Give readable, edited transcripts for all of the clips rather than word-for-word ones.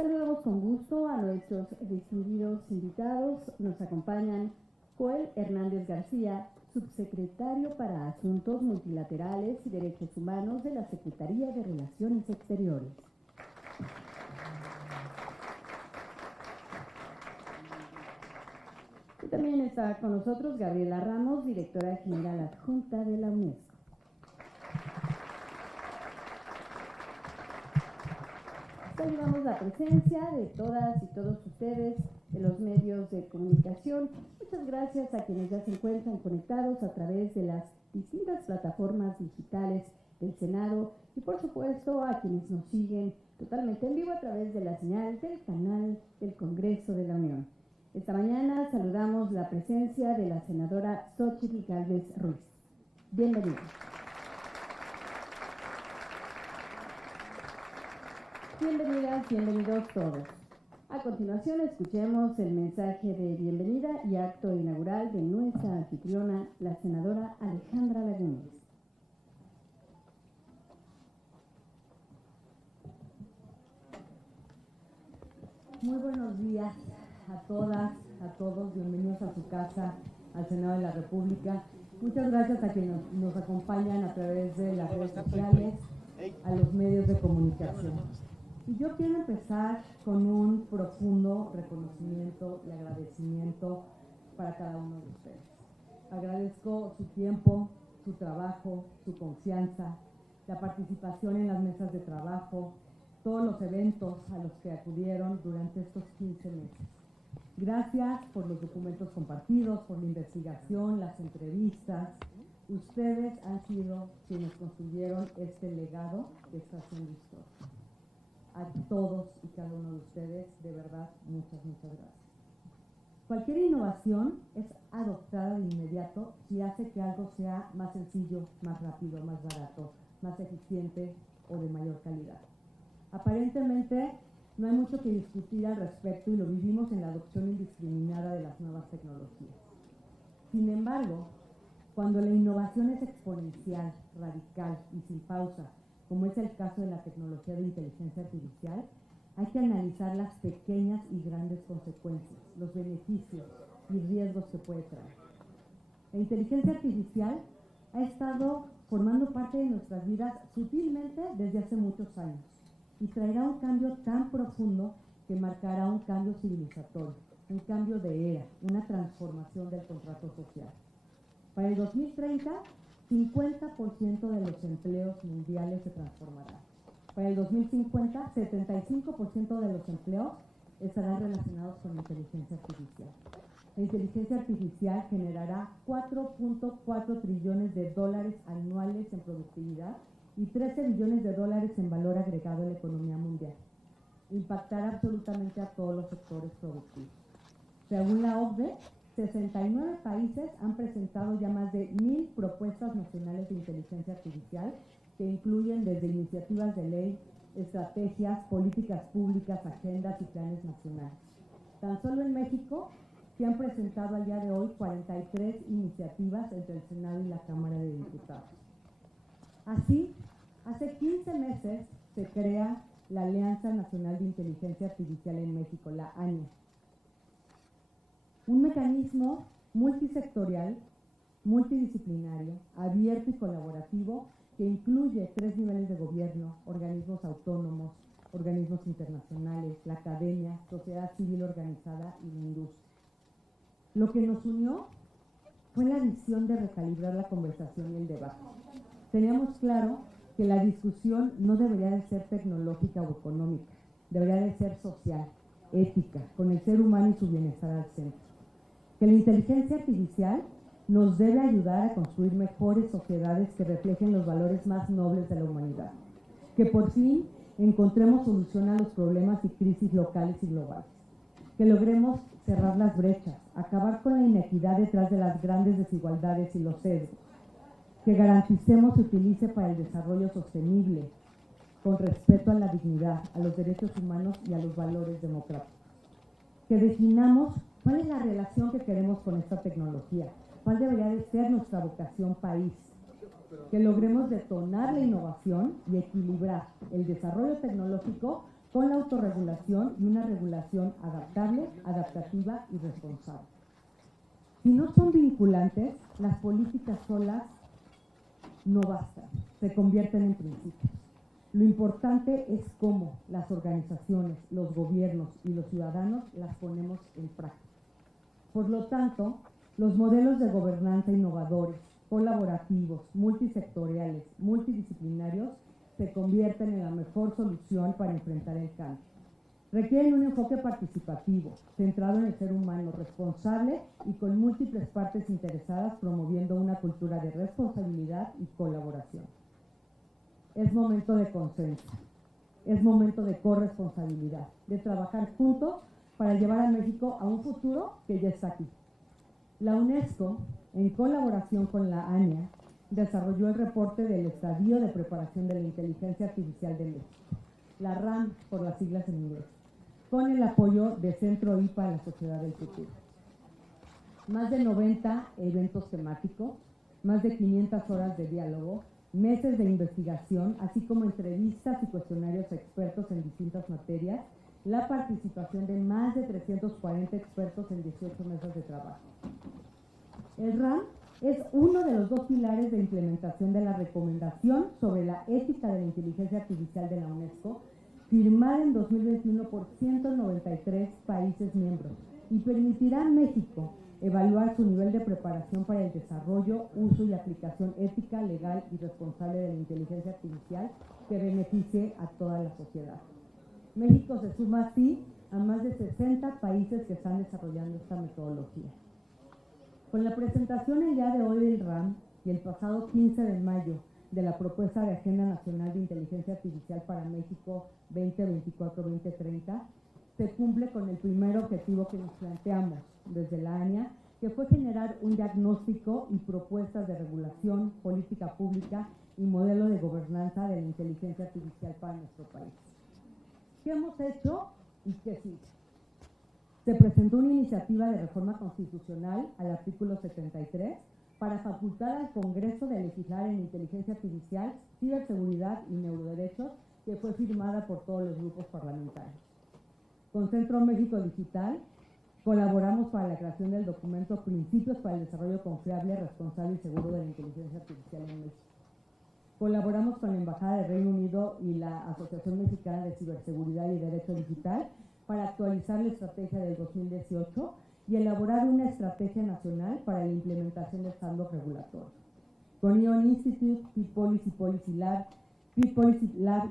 Saludamos con gusto a nuestros distinguidos invitados. Nos acompañan Joel Hernández García, subsecretario para Asuntos Multilaterales y Derechos Humanos de la Secretaría de Relaciones Exteriores. Y también está con nosotros Gabriela Ramos, directora general adjunta de la UNESCO. Saludamos la presencia de todas y todos ustedes de los medios de comunicación. Muchas gracias a quienes ya se encuentran conectados a través de las distintas plataformas digitales del Senado y por supuesto a quienes nos siguen totalmente en vivo a través de la señal del canal del Congreso de la Unión. Esta mañana saludamos la presencia de la senadora Xóchitl Gálvez Ruiz. Bienvenida. Bienvenidas, bienvenidos todos. A continuación escuchemos el mensaje de bienvenida y acto inaugural de nuestra anfitriona, la senadora Alejandra Lagunes. Muy buenos días a todas, a todos, bienvenidos a su casa, al Senado de la República. Muchas gracias a quienes nos acompañan a través de las redes sociales, a los medios de comunicación. Y yo quiero empezar con un profundo reconocimiento y agradecimiento para cada uno de ustedes. Agradezco su tiempo, su trabajo, su confianza, la participación en las mesas de trabajo, todos los eventos a los que acudieron durante estos 15 meses. Gracias por los documentos compartidos, por la investigación, las entrevistas. Ustedes han sido quienes construyeron este legado que está haciendo historia. A todos y cada uno de ustedes, de verdad, muchas gracias. Cualquier innovación es adoptada de inmediato si hace que algo sea más sencillo, más rápido, más barato, más eficiente o de mayor calidad. Aparentemente, no hay mucho que discutir al respecto y lo vivimos en la adopción indiscriminada de las nuevas tecnologías. Sin embargo, cuando la innovación es exponencial, radical y sin pausa, como es el caso de la tecnología de inteligencia artificial, hay que analizar las pequeñas y grandes consecuencias, los beneficios y riesgos que puede traer. La inteligencia artificial ha estado formando parte de nuestras vidas sutilmente desde hace muchos años y traerá un cambio tan profundo que marcará un cambio civilizatorio, un cambio de era, una transformación del contrato social. Para el 2030, 50% de los empleos mundiales se transformarán. Para el 2050, 75% de los empleos estarán relacionados con la inteligencia artificial. La inteligencia artificial generará 4.4 trillones de dólares anuales en productividad y 13 billones de dólares en valor agregado en la economía mundial. Impactará absolutamente a todos los sectores productivos. Según la OCDE, 69 países han presentado ya más de 1,000 propuestas nacionales de inteligencia artificial que incluyen desde iniciativas de ley, estrategias, políticas públicas, agendas y planes nacionales. Tan solo en México se han presentado al día de hoy 43 iniciativas entre el Senado y la Cámara de Diputados. Así, hace 15 meses se crea la Alianza Nacional de Inteligencia Artificial en México, la ANIA. Un mecanismo multisectorial, multidisciplinario, abierto y colaborativo que incluye 3 niveles de gobierno, organismos autónomos, organismos internacionales, la academia, sociedad civil organizada y la industria. Lo que nos unió fue la visión de recalibrar la conversación y el debate. Teníamos claro que la discusión no debería de ser tecnológica o económica, debería de ser social, ética, con el ser humano y su bienestar al centro. Que la inteligencia artificial nos debe ayudar a construir mejores sociedades que reflejen los valores más nobles de la humanidad. Que por fin encontremos solución a los problemas y crisis locales y globales. Que logremos cerrar las brechas, acabar con la inequidad detrás de las grandes desigualdades y los sesgos. Que garanticemos se utilice para el desarrollo sostenible, con respeto a la dignidad, a los derechos humanos y a los valores democráticos. Que definamos cuál es la relación que queremos con esta tecnología, cuál debería de ser nuestra vocación país. Que logremos detonar la innovación y equilibrar el desarrollo tecnológico con la autorregulación y una regulación adaptable, adaptativa y responsable. Si no son vinculantes, las políticas solas no bastan, se convierten en principios. Lo importante es cómo las organizaciones, los gobiernos y los ciudadanos las ponemos en práctica. Por lo tanto, los modelos de gobernanza innovadores, colaborativos, multisectoriales, multidisciplinarios, se convierten en la mejor solución para enfrentar el cambio. Requieren un enfoque participativo, centrado en el ser humano, responsable y con múltiples partes interesadas, promoviendo una cultura de responsabilidad y colaboración. Es momento de consenso, es momento de corresponsabilidad, de trabajar juntos para llevar a México a un futuro que ya está aquí. La UNESCO, en colaboración con la ANIA, desarrolló el reporte del Estadio de Preparación de la Inteligencia Artificial de México, la RAM por las siglas en inglés, con el apoyo de Centro IPA, la Sociedad del Futuro. Más de 90 eventos temáticos, más de 500 horas de diálogo, meses de investigación, así como entrevistas y cuestionarios a expertos en distintas materias, la participación de más de 340 expertos en 18 mesas de trabajo. El RAM es uno de los dos pilares de implementación de la recomendación sobre la ética de la inteligencia artificial de la UNESCO, firmada en 2021 por 193 países miembros, y permitirá a México evaluar su nivel de preparación para el desarrollo, uso y aplicación ética, legal y responsable de la inteligencia artificial que beneficie a toda la sociedad. México se suma así a más de 60 países que están desarrollando esta metodología. Con la presentación el día de hoy del RAM y el pasado 15 de mayo de la propuesta de Agenda Nacional de Inteligencia Artificial para México 2024-2030, se cumple con el primer objetivo que nos planteamos desde la ANIA, que fue generar un diagnóstico y propuestas de regulación, política pública y modelo de gobernanza de la inteligencia artificial para nuestro país. ¿Qué hemos hecho y qué sigue? Se presentó una iniciativa de reforma constitucional al artículo 73 para facultar al Congreso de legislar en inteligencia artificial, ciberseguridad y neuroderechos, que fue firmada por todos los grupos parlamentarios. Con Centro México Digital colaboramos para la creación del documento Principios para el Desarrollo Confiable, Responsable y Seguro de la Inteligencia Artificial en México. Colaboramos con la Embajada de Reino Unido y la Asociación Mexicana de Ciberseguridad y Derecho Digital para actualizar la estrategia del 2018 y elaborar una estrategia nacional para la implementación del sandbox regulatorio. Con ION Institute, Policy Lab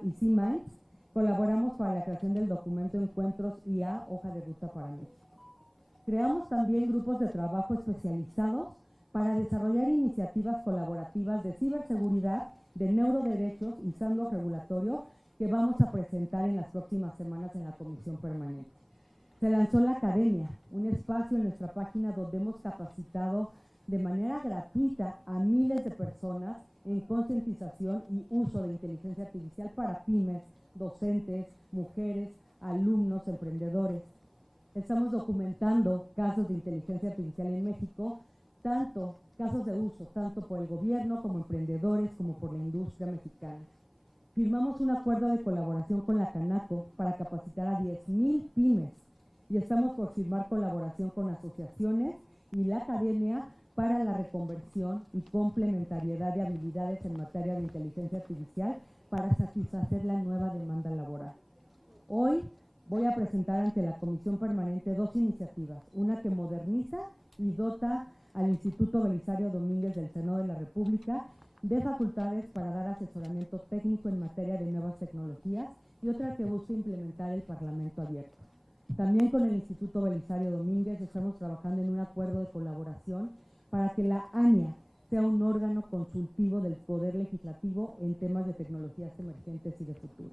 y C-Minds colaboramos para la creación del documento Encuentros IA, hoja de ruta para México. Creamos también grupos de trabajo especializados para desarrollar iniciativas colaborativas de ciberseguridad, de neuroderechos y sandbox regulatorio que vamos a presentar en las próximas semanas en la Comisión Permanente. Se lanzó la Academia, un espacio en nuestra página donde hemos capacitado de manera gratuita a miles de personas en concientización y uso de inteligencia artificial para pymes, docentes, mujeres, alumnos, emprendedores. Estamos documentando casos de inteligencia artificial en México, tanto casos de uso, tanto por el gobierno como emprendedores, como por la industria mexicana. Firmamos un acuerdo de colaboración con la Canaco para capacitar a 10,000 pymes y estamos por firmar colaboración con asociaciones y la Academia para la reconversión y complementariedad de habilidades en materia de inteligencia artificial para satisfacer la nueva demanda laboral. Hoy voy a presentar ante la Comisión Permanente dos iniciativas, una que moderniza y dota al Instituto Belisario Domínguez del Senado de la República de facultades para dar asesoramiento técnico en materia de nuevas tecnologías y otra que busca implementar el Parlamento abierto. También con el Instituto Belisario Domínguez estamos trabajando en un acuerdo de colaboración para que la ANIA sea un órgano consultivo del Poder Legislativo en temas de tecnologías emergentes y de futuro.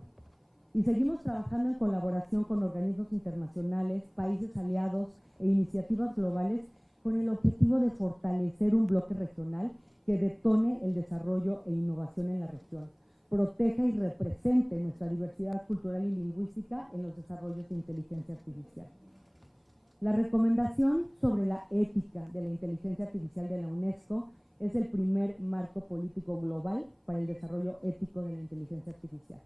Y seguimos trabajando en colaboración con organismos internacionales, países aliados e iniciativas globales con el objetivo de fortalecer un bloque regional que detone el desarrollo e innovación en la región, proteja y represente nuestra diversidad cultural y lingüística en los desarrollos de inteligencia artificial. La recomendación sobre la ética de la inteligencia artificial de la UNESCO es el primer marco político global para el desarrollo ético de la inteligencia artificial.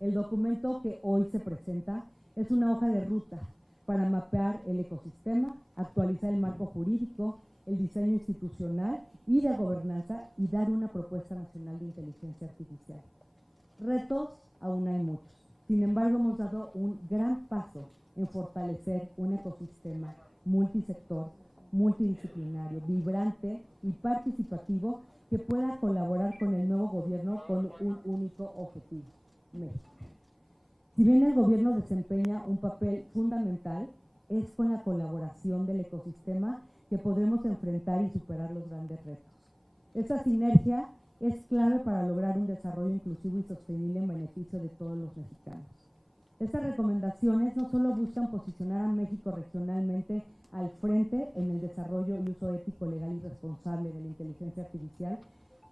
El documento que hoy se presenta es una hoja de ruta para mapear el ecosistema, actualizar el marco jurídico, el diseño institucional y de gobernanza y dar una propuesta nacional de inteligencia artificial. Retos aún hay muchos. Sin embargo, hemos dado un gran paso en fortalecer un ecosistema multisector, multidisciplinario, vibrante y participativo que pueda colaborar con el nuevo gobierno con un único objetivo: México. Si bien el gobierno desempeña un papel fundamental, es con la colaboración del ecosistema que podremos enfrentar y superar los grandes retos. Esta sinergia es clave para lograr un desarrollo inclusivo y sostenible en beneficio de todos los mexicanos. Estas recomendaciones no solo buscan posicionar a México regionalmente al frente en el desarrollo y uso ético, legal y responsable de la inteligencia artificial,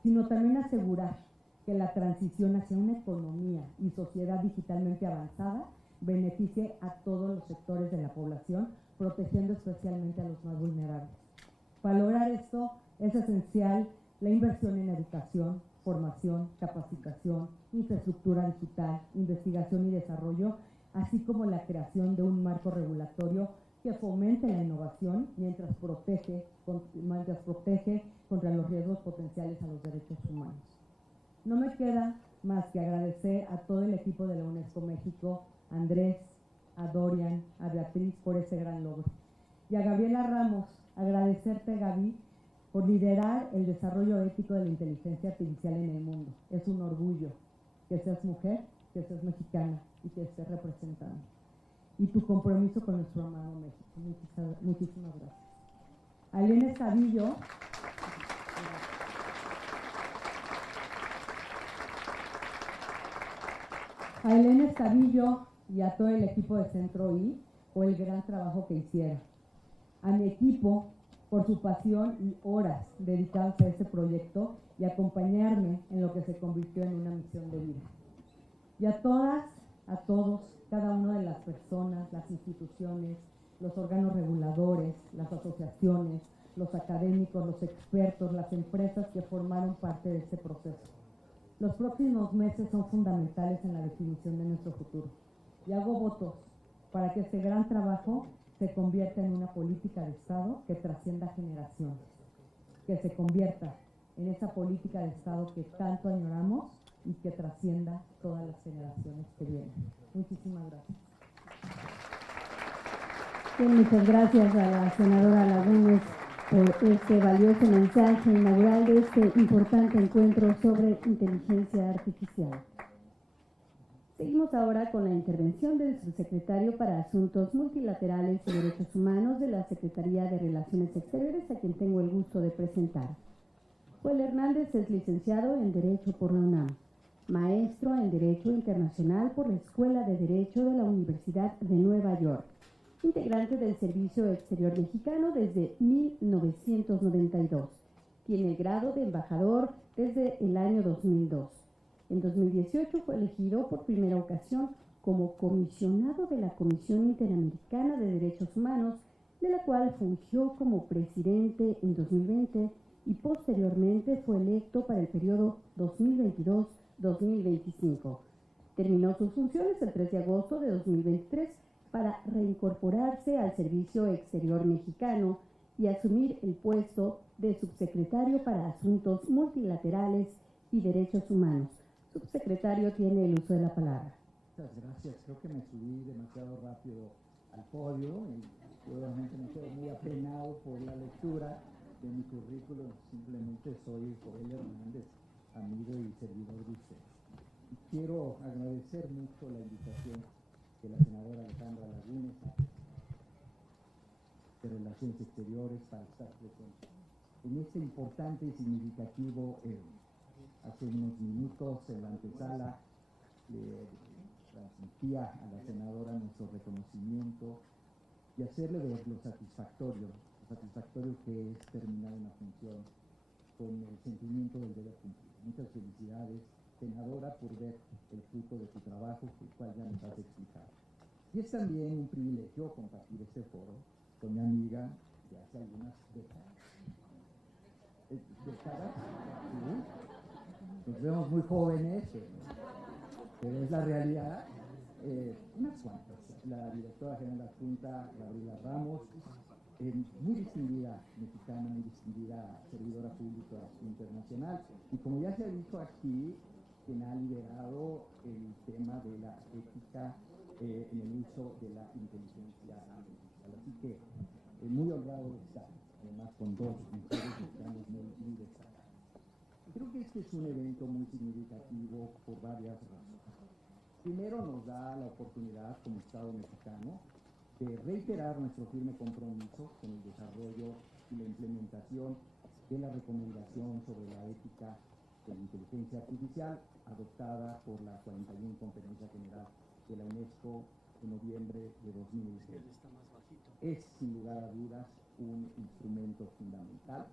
sino también asegurar que la transición hacia una economía y sociedad digitalmente avanzada beneficie a todos los sectores de la población, protegiendo especialmente a los más vulnerables. Para lograr esto es esencial la inversión en educación, formación, capacitación, infraestructura digital, investigación y desarrollo, así como la creación de un marco regulatorio que fomente la innovación mientras protege contra los riesgos potenciales a los derechos humanos. No me queda más que agradecer a todo el equipo de la UNESCO México, a Andrés, a Dorian, a Beatriz por ese gran logro. Y a Gabriela Ramos, agradecerte, Gaby, por liderar el desarrollo ético de la inteligencia artificial en el mundo. Es un orgullo que seas mujer, que seas mexicana y que estés representando. Y tu compromiso con nuestro amado México. Muchísimas gracias. A Elena Estavillo, y a todo el equipo de Centro I por el gran trabajo que hicieron. A mi equipo por su pasión y horas dedicadas a este proyecto y acompañarme en lo que se convirtió en una misión de vida. Y a todas, a todos, cada una de las personas, las instituciones, los órganos reguladores, las asociaciones, los académicos, los expertos, las empresas que formaron parte de este proceso. Los próximos meses son fundamentales en la definición de nuestro futuro. Y hago votos para que este gran trabajo se convierta en una política de Estado que trascienda generaciones, que se convierta en esa política de Estado que tanto añoramos y que trascienda todas las generaciones que vienen. Muchísimas gracias. Bien, muchas gracias a la senadora Lagunes por este valioso mensaje inaugural de este importante encuentro sobre inteligencia artificial. Seguimos ahora con la intervención del subsecretario para Asuntos Multilaterales y Derechos Humanos de la Secretaría de Relaciones Exteriores, a quien tengo el gusto de presentar. Joel Hernández es licenciado en Derecho por la UNAM, maestro en Derecho Internacional por la Escuela de Derecho de la Universidad de Nueva York, integrante del Servicio Exterior Mexicano desde 1992. Tiene el grado de embajador desde el año 2002. En 2018 fue elegido por primera ocasión como comisionado de la Comisión Interamericana de Derechos Humanos, de la cual fungió como presidente en 2020 y posteriormente fue electo para el periodo 2022-2025. Terminó sus funciones el 3 de agosto de 2023 para reincorporarse al Servicio Exterior Mexicano y asumir el puesto de subsecretario para Asuntos Multilaterales y Derechos Humanos. Subsecretario, tiene el uso de la palabra. Muchas gracias. Creo que me subí demasiado rápido al podio y obviamente me quedo muy apenado por la lectura de mi currículum. Simplemente soy Joel Hernández, amigo y servidor de ustedes. Y quiero agradecer mucho la invitación que la senadora Alejandra Lagunes de Relaciones Exteriores para estar presente en este importante y significativo hace unos minutos en la antesala le transmitía a la senadora nuestro reconocimiento y hacerle ver lo satisfactorio que es terminar una función con el sentimiento del deber cumplido. Muchas felicidades, senadora, por ver el fruto de su trabajo, el cual ya nos has explicado. Y es también un privilegio compartir este foro con mi amiga de hace algunas décadas. ¿Décadas? ¿Sí? Nos vemos muy jóvenes. pero es la realidad. Unas cuantas. La directora general adjunta, Gabriela Ramos, muy distinguida mexicana, muy distinguida servidora pública internacional, y como ya se ha dicho aquí, quien ha liderado el tema de la ética en el uso de la inteligencia artificial. Así que muy honrado de estar, además con dos mujeres mexicanas muy destacadas. Creo que este es un evento muy significativo por varias razones. Primero, nos da la oportunidad como Estado mexicano de reiterar nuestro firme compromiso con el desarrollo y la implementación de la recomendación sobre la ética de la inteligencia artificial adoptada por la 41 Conferencia General de la UNESCO en noviembre de 2016. Es, sin lugar a dudas, un instrumento fundamental,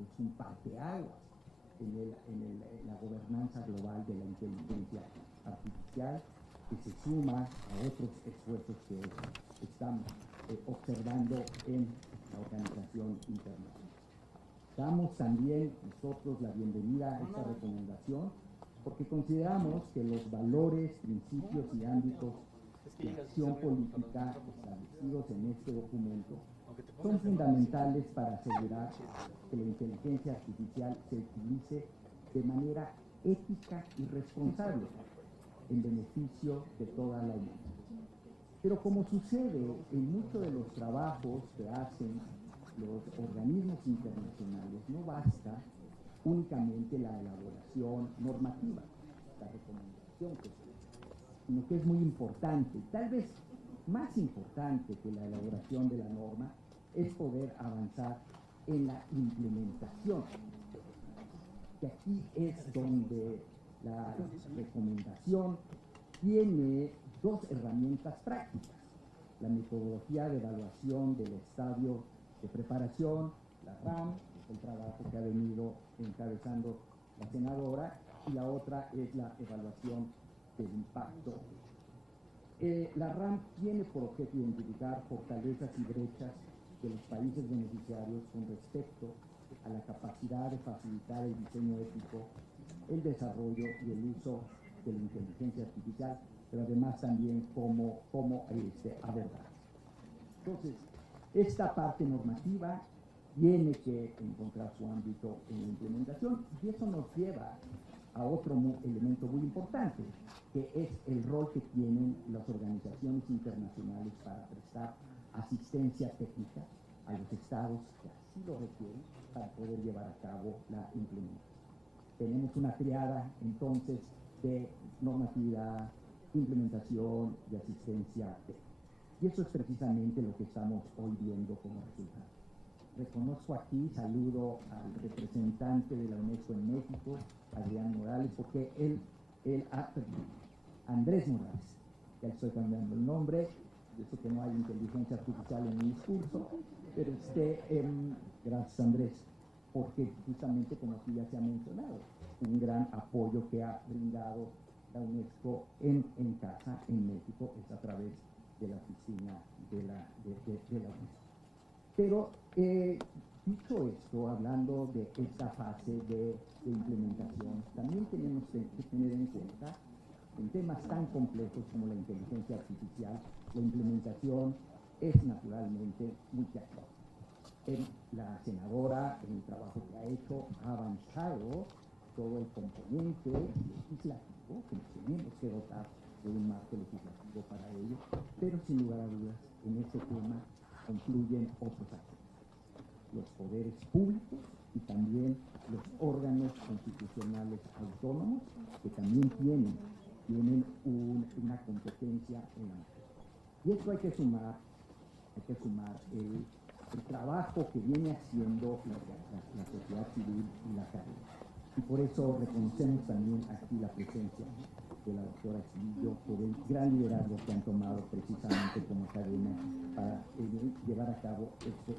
es un parteaguas en la gobernanza global de la inteligencia artificial, que se suma a otros esfuerzos que estamos observando en la organización internacional. Damos también nosotros la bienvenida a esta recomendación porque consideramos que los valores, principios y ámbitos de acción política establecidos en este documento son fundamentales para asegurar que la inteligencia artificial se utilice de manera ética y responsable en beneficio de toda la humanidad. Pero como sucede en muchos de los trabajos que hacen los organismos internacionales, no basta únicamente la elaboración normativa, la recomendación que se hace, sino que es muy importante, tal vez más importante que la elaboración de la norma, es poder avanzar en la implementación. Que aquí es donde la recomendación tiene dos herramientas prácticas: la metodología de evaluación del estadio de preparación, la RAM, el trabajo que ha venido encabezando la senadora, y la otra es la evaluación del impacto. La RAM tiene por objeto identificar fortalezas y brechas de los países beneficiarios con respecto a la capacidad de facilitar el diseño ético, el desarrollo y el uso de la inteligencia artificial, pero además también cómo abordar. Entonces, esta parte normativa tiene que encontrar su ámbito en la implementación, y eso nos lleva a otro elemento muy importante, que es el rol que tienen las organizaciones internacionales para prestar asistencia técnica a los estados que así lo requieren para poder llevar a cabo la implementación. Tenemos una triada entonces de normatividad, implementación y asistencia técnica. Y eso es precisamente lo que estamos hoy viendo como resultado. Reconozco aquí, saludo al representante de la UNESCO en México, Adrián Morales, porque Andrés Morales, ya estoy cambiando el nombre, yo sé que no hay inteligencia artificial en mi discurso, pero gracias Andrés, porque justamente como aquí ya se ha mencionado, un gran apoyo que ha brindado la UNESCO en casa, en México, es a través de la oficina de la UNESCO. Pero dicho esto, hablando de esta fase de implementación, también tenemos que tener en cuenta, en temas tan complejos como la inteligencia artificial, la implementación es naturalmente multiactor. La senadora, en el trabajo que ha hecho, ha avanzado todo el componente legislativo, que nos tenemos que dotar de un marco legislativo para ello, pero sin lugar a dudas, en ese tema confluyen otros actores, los poderes públicos y también los órganos constitucionales autónomos, que también tienen una competencia en la materia. Y esto hay que sumar el trabajo que viene haciendo la sociedad civil y la academia. Y por eso reconocemos también aquí la presencia de la doctora Esquilillo por el gran liderazgo que han tomado precisamente como academia para llevar a cabo esto.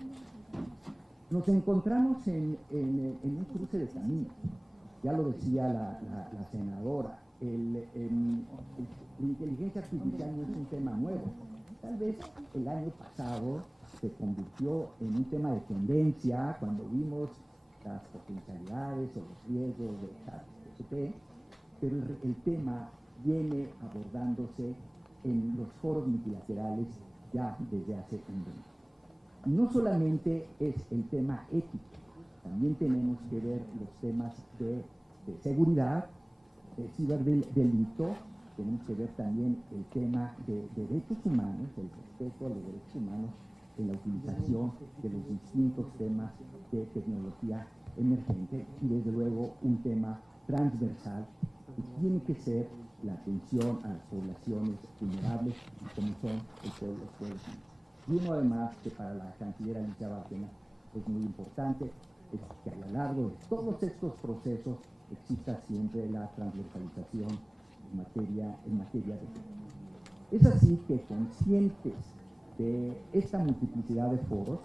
Nos encontramos en un cruce de caminos. Ya lo decía la senadora, la inteligencia artificial no es un tema nuevo. Tal vez el año pasado se convirtió en un tema de tendencia cuando vimos las potencialidades o los riesgos de ChatGPT, pero el tema viene abordándose en los foros multilaterales ya desde hace un tiempo. Y no solamente es el tema ético, también tenemos que ver los temas de seguridad, de ciberdelito, tenemos que ver también el tema de derechos humanos, el respeto a los derechos humanos en la utilización de los distintos temas de tecnología emergente y desde luego un tema transversal que tiene que ser la atención a las poblaciones vulnerables como son los pueblos indígenas. Y uno además que para la canciller Alicia Bárcena es muy importante es que a lo largo de todos estos procesos exista siempre la transversalización en materia de género. Es así que conscientes de esta multiplicidad de foros,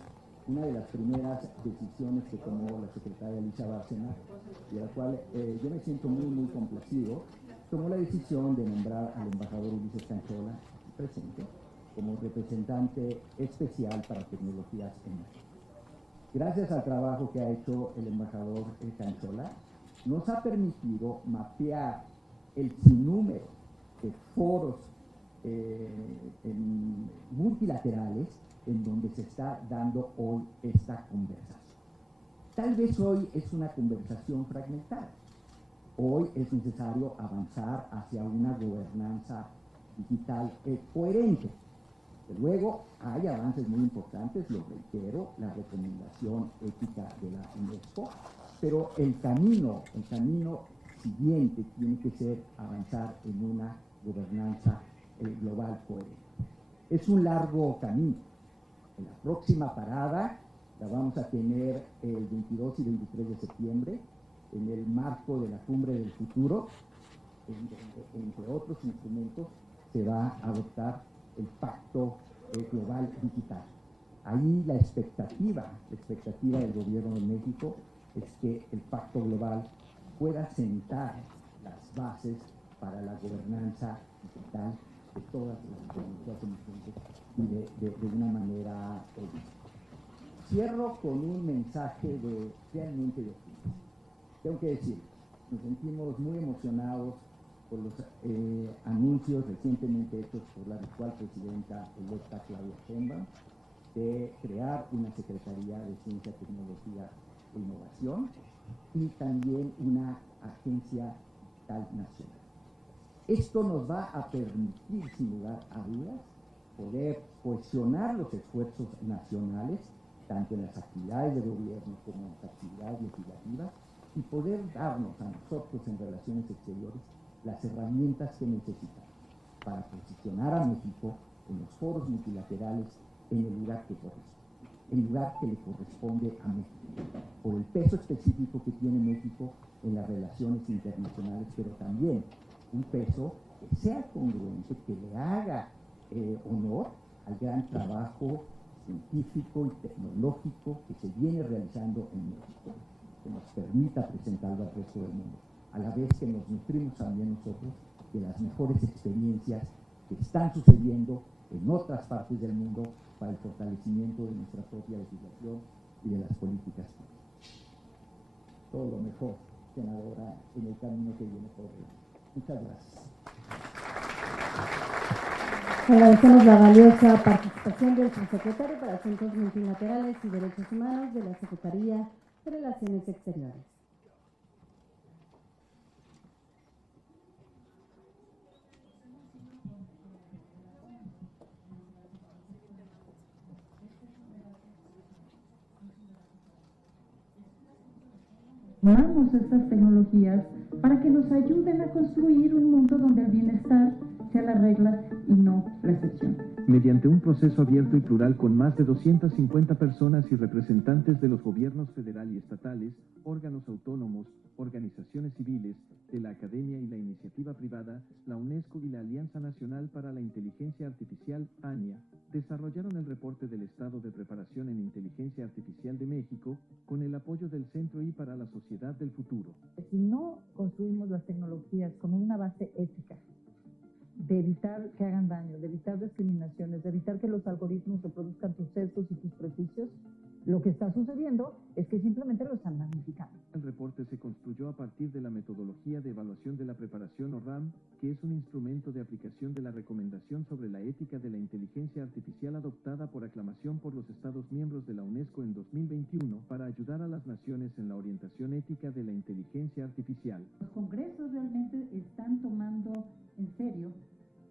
una de las primeras decisiones que tomó la secretaria Alicia Bárcena, de la cual yo me siento muy complacido, tomó la decisión de nombrar al embajador Ulises Canchola, presente, como representante especial para tecnologías emergentes. Gracias al trabajo que ha hecho el embajador Canchola, nos ha permitido mapear el sinnúmero de foros multilaterales en donde se está dando hoy esta conversación. Tal vez hoy es una conversación fragmentada. Hoy es necesario avanzar hacia una gobernanza digital coherente. Luego hay avances muy importantes, lo reitero, la recomendación ética de la UNESCO, pero el camino siguiente tiene que ser avanzar en una gobernanza global coherente. Es un largo camino. En la próxima parada la vamos a tener el 22 y 23 de septiembre en el marco de la Cumbre del Futuro, en donde, entre otros instrumentos, se va a adoptar el Pacto Global Digital. Ahí la expectativa del Gobierno de México es que el Pacto Global pueda sentar las bases para la gobernanza digital de todas las tecnologías emergentes y de una manera Cierro con un mensaje realmente de optimismo. Tengo que decir, nos sentimos muy emocionados por los anuncios recientemente hechos por la actual presidenta electa Claudia Sheinbaum de crear una Secretaría de Ciencia, Tecnología e Innovación y también una Agencia Digital Nacional. Esto nos va a permitir, sin lugar a dudas, poder cohesionar los esfuerzos nacionales, tanto en las actividades de gobierno como en las actividades legislativas, y poder darnos a nosotros en relaciones exteriores las herramientas que necesitamos para posicionar a México en los foros multilaterales en el lugar que corresponde, el lugar que le corresponde a México, por el peso específico que tiene México en las relaciones internacionales, pero también un peso que sea congruente, que le haga honor al gran trabajo científico y tecnológico que se viene realizando en México, que nos permita presentarlo al resto del mundo, a la vez que nos nutrimos también nosotros de las mejores experiencias que están sucediendo en otras partes del mundo para el fortalecimiento de nuestra propia legislación y de las políticas públicas. Todo lo mejor, senadora, en el camino que viene por delante. Muchas gracias. Agradecemos la valiosa participación del subsecretario para Asuntos Multilaterales y Derechos Humanos de la Secretaría de Relaciones Exteriores. Tomamos estas tecnologías para que nos ayuden a construir un mundo donde el bienestar sea la regla y no la excepción. Mediante un proceso abierto y plural con más de 250 personas y representantes de los gobiernos federal y estatales, órganos autónomos, organizaciones civiles, de la academia y la iniciativa privada, la UNESCO y la Alianza Nacional para la Inteligencia Artificial, ANIA, desarrollaron el reporte del estado de preparación en inteligencia artificial de México con el apoyo del Centro I para la Sociedad del Futuro. Si no construimos las tecnologías con una base ética, de evitar que hagan daño, de evitar discriminaciones, de evitar que los algoritmos reproduzcan tus sesgos y tus prejuicios, lo que está sucediendo es que simplemente lo están magnificando. El reporte se construyó a partir de la metodología de evaluación de la preparación o RAM, que es un instrumento de aplicación de la Recomendación sobre la ética de la inteligencia artificial adoptada por aclamación por los Estados miembros de la UNESCO en 2021 para ayudar a las naciones en la orientación ética de la inteligencia artificial. Los congresos realmente están tomando en serio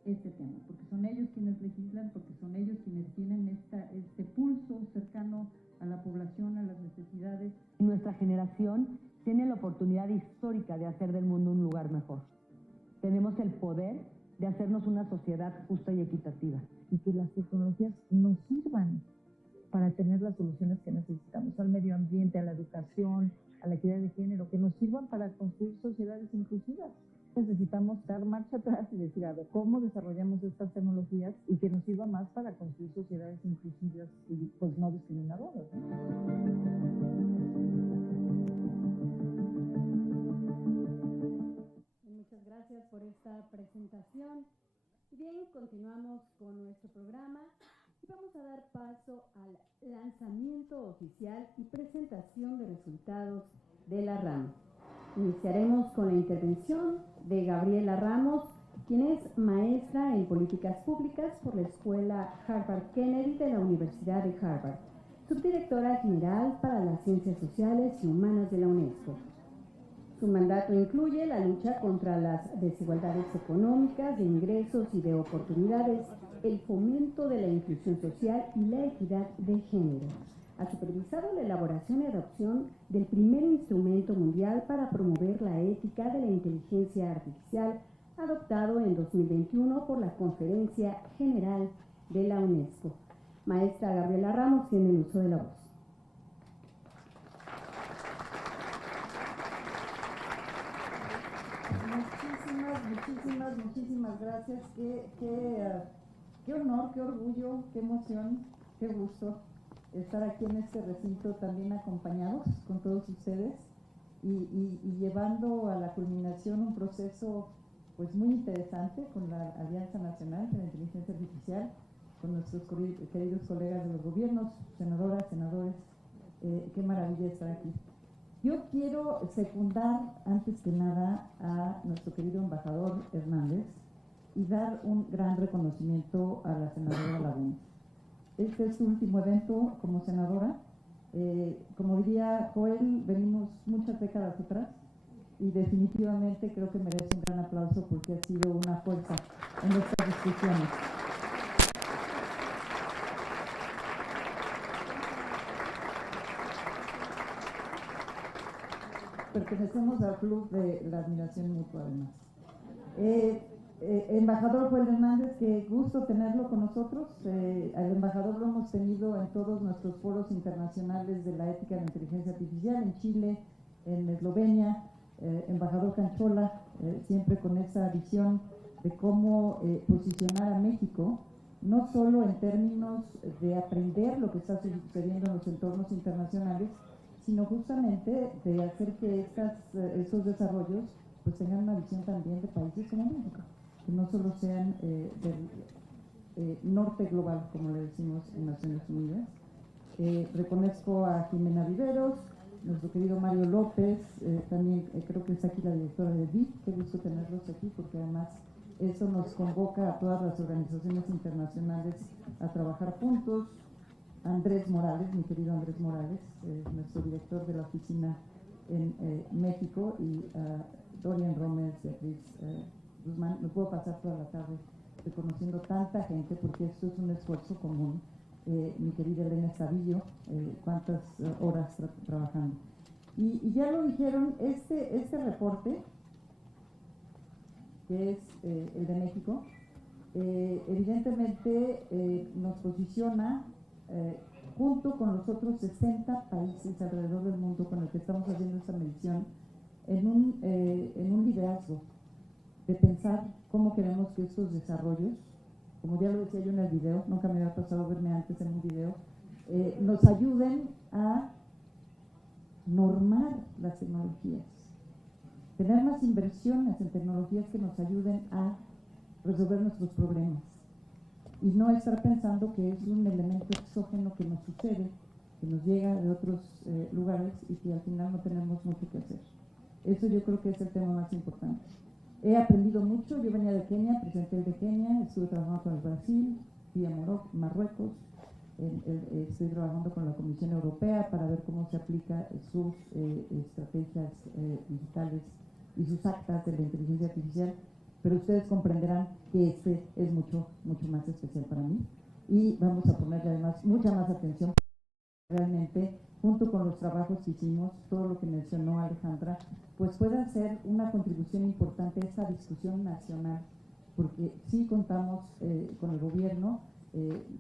este tema, porque son ellos quienes legislan, porque son ellos quienes tienen este pulso cercano a la población, a las necesidades. Nuestra generación tiene la oportunidad histórica de hacer del mundo un lugar mejor. Tenemos el poder de hacernos una sociedad justa y equitativa. Y que las tecnologías nos sirvan para tener las soluciones que necesitamos al medio ambiente, a la educación, a la equidad de género, que nos sirvan para construir sociedades inclusivas. Necesitamos dar marcha atrás y decir, a ver, ¿cómo desarrollamos estas tecnologías y que nos sirva más para construir sociedades inclusivas y pues no discriminadoras, ¿no? Muchas gracias por esta presentación. Bien, continuamos con nuestro programa y vamos a dar paso al lanzamiento oficial y presentación de resultados de la RAM. Iniciaremos con la intervención de Gabriela Ramos, quien es maestra en políticas públicas por la Escuela Harvard Kennedy de la Universidad de Harvard, subdirectora general para las Ciencias Sociales y Humanas de la UNESCO. Su mandato incluye la lucha contra las desigualdades económicas, de ingresos y de oportunidades, el fomento de la inclusión social y la equidad de género. Ha supervisado la elaboración y adopción del primer instrumento mundial para promover la ética de la inteligencia artificial, adoptado en 2021 por la Conferencia General de la UNESCO. Maestra Gabriela Ramos tiene el uso de la voz. Muchísimas gracias. Qué honor, qué orgullo, qué emoción, qué gusto estar aquí en este recinto también acompañados con todos ustedes y llevando a la culminación un proceso pues muy interesante con la Alianza Nacional de la Inteligencia Artificial, con nuestros queridos colegas de los gobiernos, senadoras, senadores. Qué maravilla estar aquí. Yo quiero secundar antes que nada a nuestro querido embajador Hernández y dar un gran reconocimiento a la senadora Lagunes. Este es su último evento como senadora. Como diría Joel, venimos muchas décadas atrás y definitivamente creo que merece un gran aplauso porque ha sido una fuerza en nuestras discusiones. Pertenecemos al club de la admiración mutua, además. Embajador Joel Hernández, qué gusto tenerlo con nosotros. Al embajador lo hemos tenido en todos nuestros foros internacionales de la ética de la inteligencia artificial, en Chile, en Eslovenia. Embajador Canchola, siempre con esa visión de cómo posicionar a México, no solo en términos de aprender lo que está sucediendo en los entornos internacionales, sino justamente de hacer que estos desarrollos pues tengan una visión también de países como México, que no solo sean del norte global, como le decimos en Naciones Unidas. Reconozco a Jimena Viveros, nuestro querido Mario López, también creo que está aquí la directora de DIP, qué gusto tenerlos aquí, porque además eso nos convoca a todas las organizaciones internacionales a trabajar juntos. Andrés Morales, mi querido Andrés Morales, nuestro director de la oficina en México, y Dorian Rómez, Beatriz Guzmán. No puedo pasar toda la tarde reconociendo tanta gente porque esto es un esfuerzo común. Mi querida Elena Estavillo, cuántas horas trabajando. Y ya lo dijeron, este reporte, que es el de México, evidentemente nos posiciona junto con los otros 60 países alrededor del mundo con el que estamos haciendo esta medición en un liderazgo de pensar cómo queremos que estos desarrollos, como ya lo decía yo en el video, nunca me había pasado verme antes en un video, nos ayuden a normar las tecnologías, tener más inversiones en tecnologías que nos ayuden a resolver nuestros problemas y no estar pensando que es un elemento exógeno que nos sucede, que nos llega de otros lugares y que al final no tenemos mucho que hacer. Eso yo creo que es el tema más importante. He aprendido mucho. Yo venía de Kenia, presenté el de Kenia, estuve trabajando con el Brasil, fui a Marruecos, estoy trabajando con la Comisión Europea para ver cómo se aplica sus estrategias digitales y sus actas de la inteligencia artificial, pero ustedes comprenderán que este es mucho más especial para mí y vamos a ponerle además mucha más atención. Realmente, junto con los trabajos que hicimos, todo lo que mencionó Alejandra, pues pueda ser una contribución importante a esa discusión nacional, porque sí contamos con el gobierno.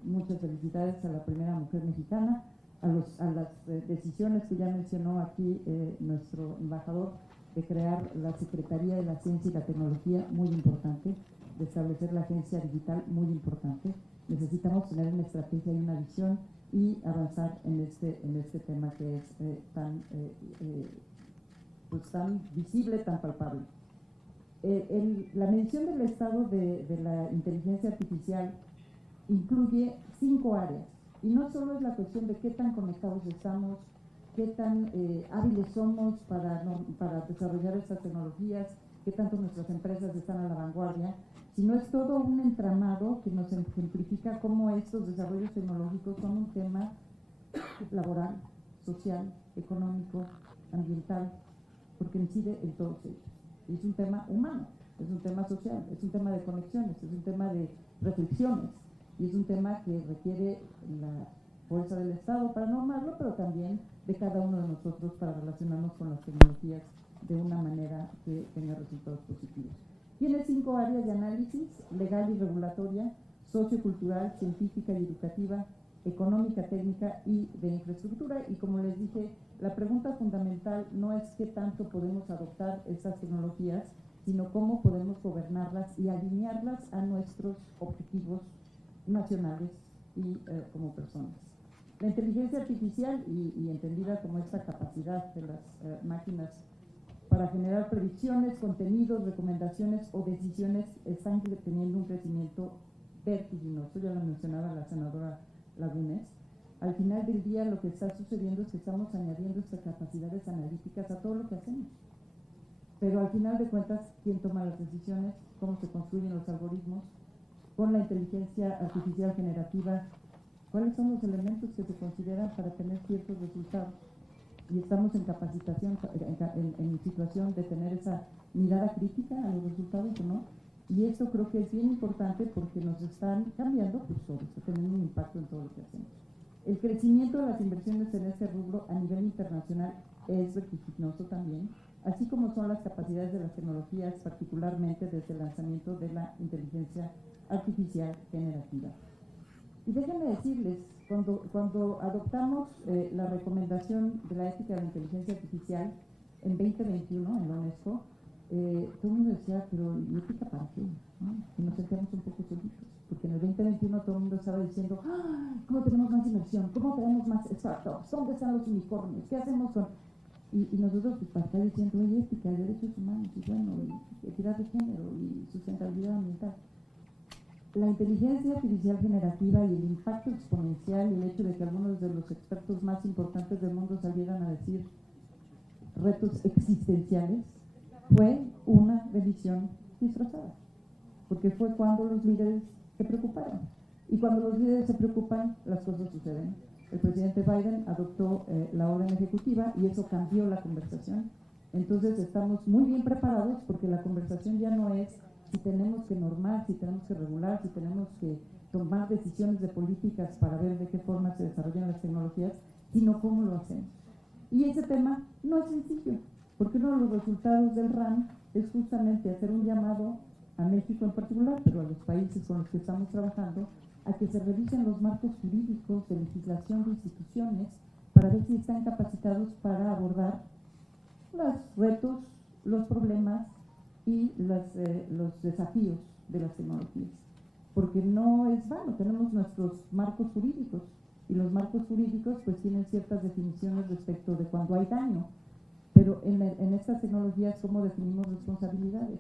Muchas felicidades a la primera mujer mexicana, a las decisiones que ya mencionó aquí nuestro embajador de crear la Secretaría de la Ciencia y la Tecnología, muy importante, de establecer la agencia digital, muy importante. Necesitamos tener una estrategia y una visión y avanzar en este tema que es tan visible, tan palpable. La mención del estado de la inteligencia artificial incluye 5 áreas, y no solo es la cuestión de qué tan conectados estamos, qué tan hábiles somos para desarrollar estas tecnologías, qué tanto nuestras empresas están a la vanguardia, sino es todo un entramado que nos ejemplifica cómo estos desarrollos tecnológicos son un tema laboral, social, económico, ambiental, porque incide en todos ellos. Y es un tema humano, es un tema social, es un tema de conexiones, es un tema de reflexiones, y es un tema que requiere la fuerza del Estado para normarlo, pero también de cada uno de nosotros para relacionarnos con las tecnologías de una manera que tenga resultados positivos. Tiene 5 áreas de análisis: legal y regulatoria, sociocultural, científica y educativa, económica, técnica y de infraestructura. Y como les dije, la pregunta fundamental no es qué tanto podemos adoptar estas tecnologías, sino cómo podemos gobernarlas y alinearlas a nuestros objetivos nacionales y como personas. La inteligencia artificial, y entendida como esta capacidad de las máquinas para generar predicciones, contenidos, recomendaciones o decisiones, están teniendo un crecimiento vertiginoso. Ya lo mencionaba la senadora Lagunes. Al final del día, lo que está sucediendo es que estamos añadiendo estas capacidades analíticas a todo lo que hacemos. Pero al final de cuentas, ¿quién toma las decisiones? ¿Cómo se construyen los algoritmos? Con la inteligencia artificial generativa, ¿cuáles son los elementos que se consideran para tener ciertos resultados? Y estamos en capacitación, en situación de tener esa mirada crítica a los resultados o no. Y esto creo que es bien importante porque nos están cambiando, pues todo está teniendo un impacto en todo lo que hacemos. El crecimiento de las inversiones en este rubro a nivel internacional es vertiginoso también, así como son las capacidades de las tecnologías, particularmente desde el lanzamiento de la inteligencia artificial generativa. Y déjenme decirles, cuando adoptamos la recomendación de la ética de la inteligencia artificial en 2021 en la UNESCO, todo el mundo decía, pero ¿y ética para qué? ¿No? Y nos sentíamos un poco solitos, porque en el 2021 todo el mundo estaba diciendo, ¿cómo tenemos más inversión? ¿Cómo tenemos más startups? ¿Dónde están los unicornios? ¿Qué hacemos con...? Y nosotros pues para estar diciendo, oye, ética, derechos humanos, y bueno, y equidad de género, y sustentabilidad ambiental. La inteligencia artificial generativa y el impacto exponencial y el hecho de que algunos de los expertos más importantes del mundo salieran a decir retos existenciales fue una decisión disfrazada, porque fue cuando los líderes se preocuparon. Y cuando los líderes se preocupan, las cosas suceden. El presidente Biden adoptó la orden ejecutiva y eso cambió la conversación. Entonces estamos muy bien preparados porque la conversación ya no es si tenemos que normar, si tenemos que regular, si tenemos que tomar decisiones de políticas para ver de qué forma se desarrollan las tecnologías, sino cómo lo hacemos. Y ese tema no es sencillo, porque uno de los resultados del RAM es justamente hacer un llamado a México en particular, pero a los países con los que estamos trabajando, a que se revisen los marcos jurídicos de legislación de instituciones para ver si están capacitados para abordar los retos, los problemas y los desafíos de las tecnologías. Porque no es vano, tenemos nuestros marcos jurídicos y los marcos jurídicos pues tienen ciertas definiciones respecto de cuando hay daño, pero en estas tecnologías, ¿cómo definimos responsabilidades?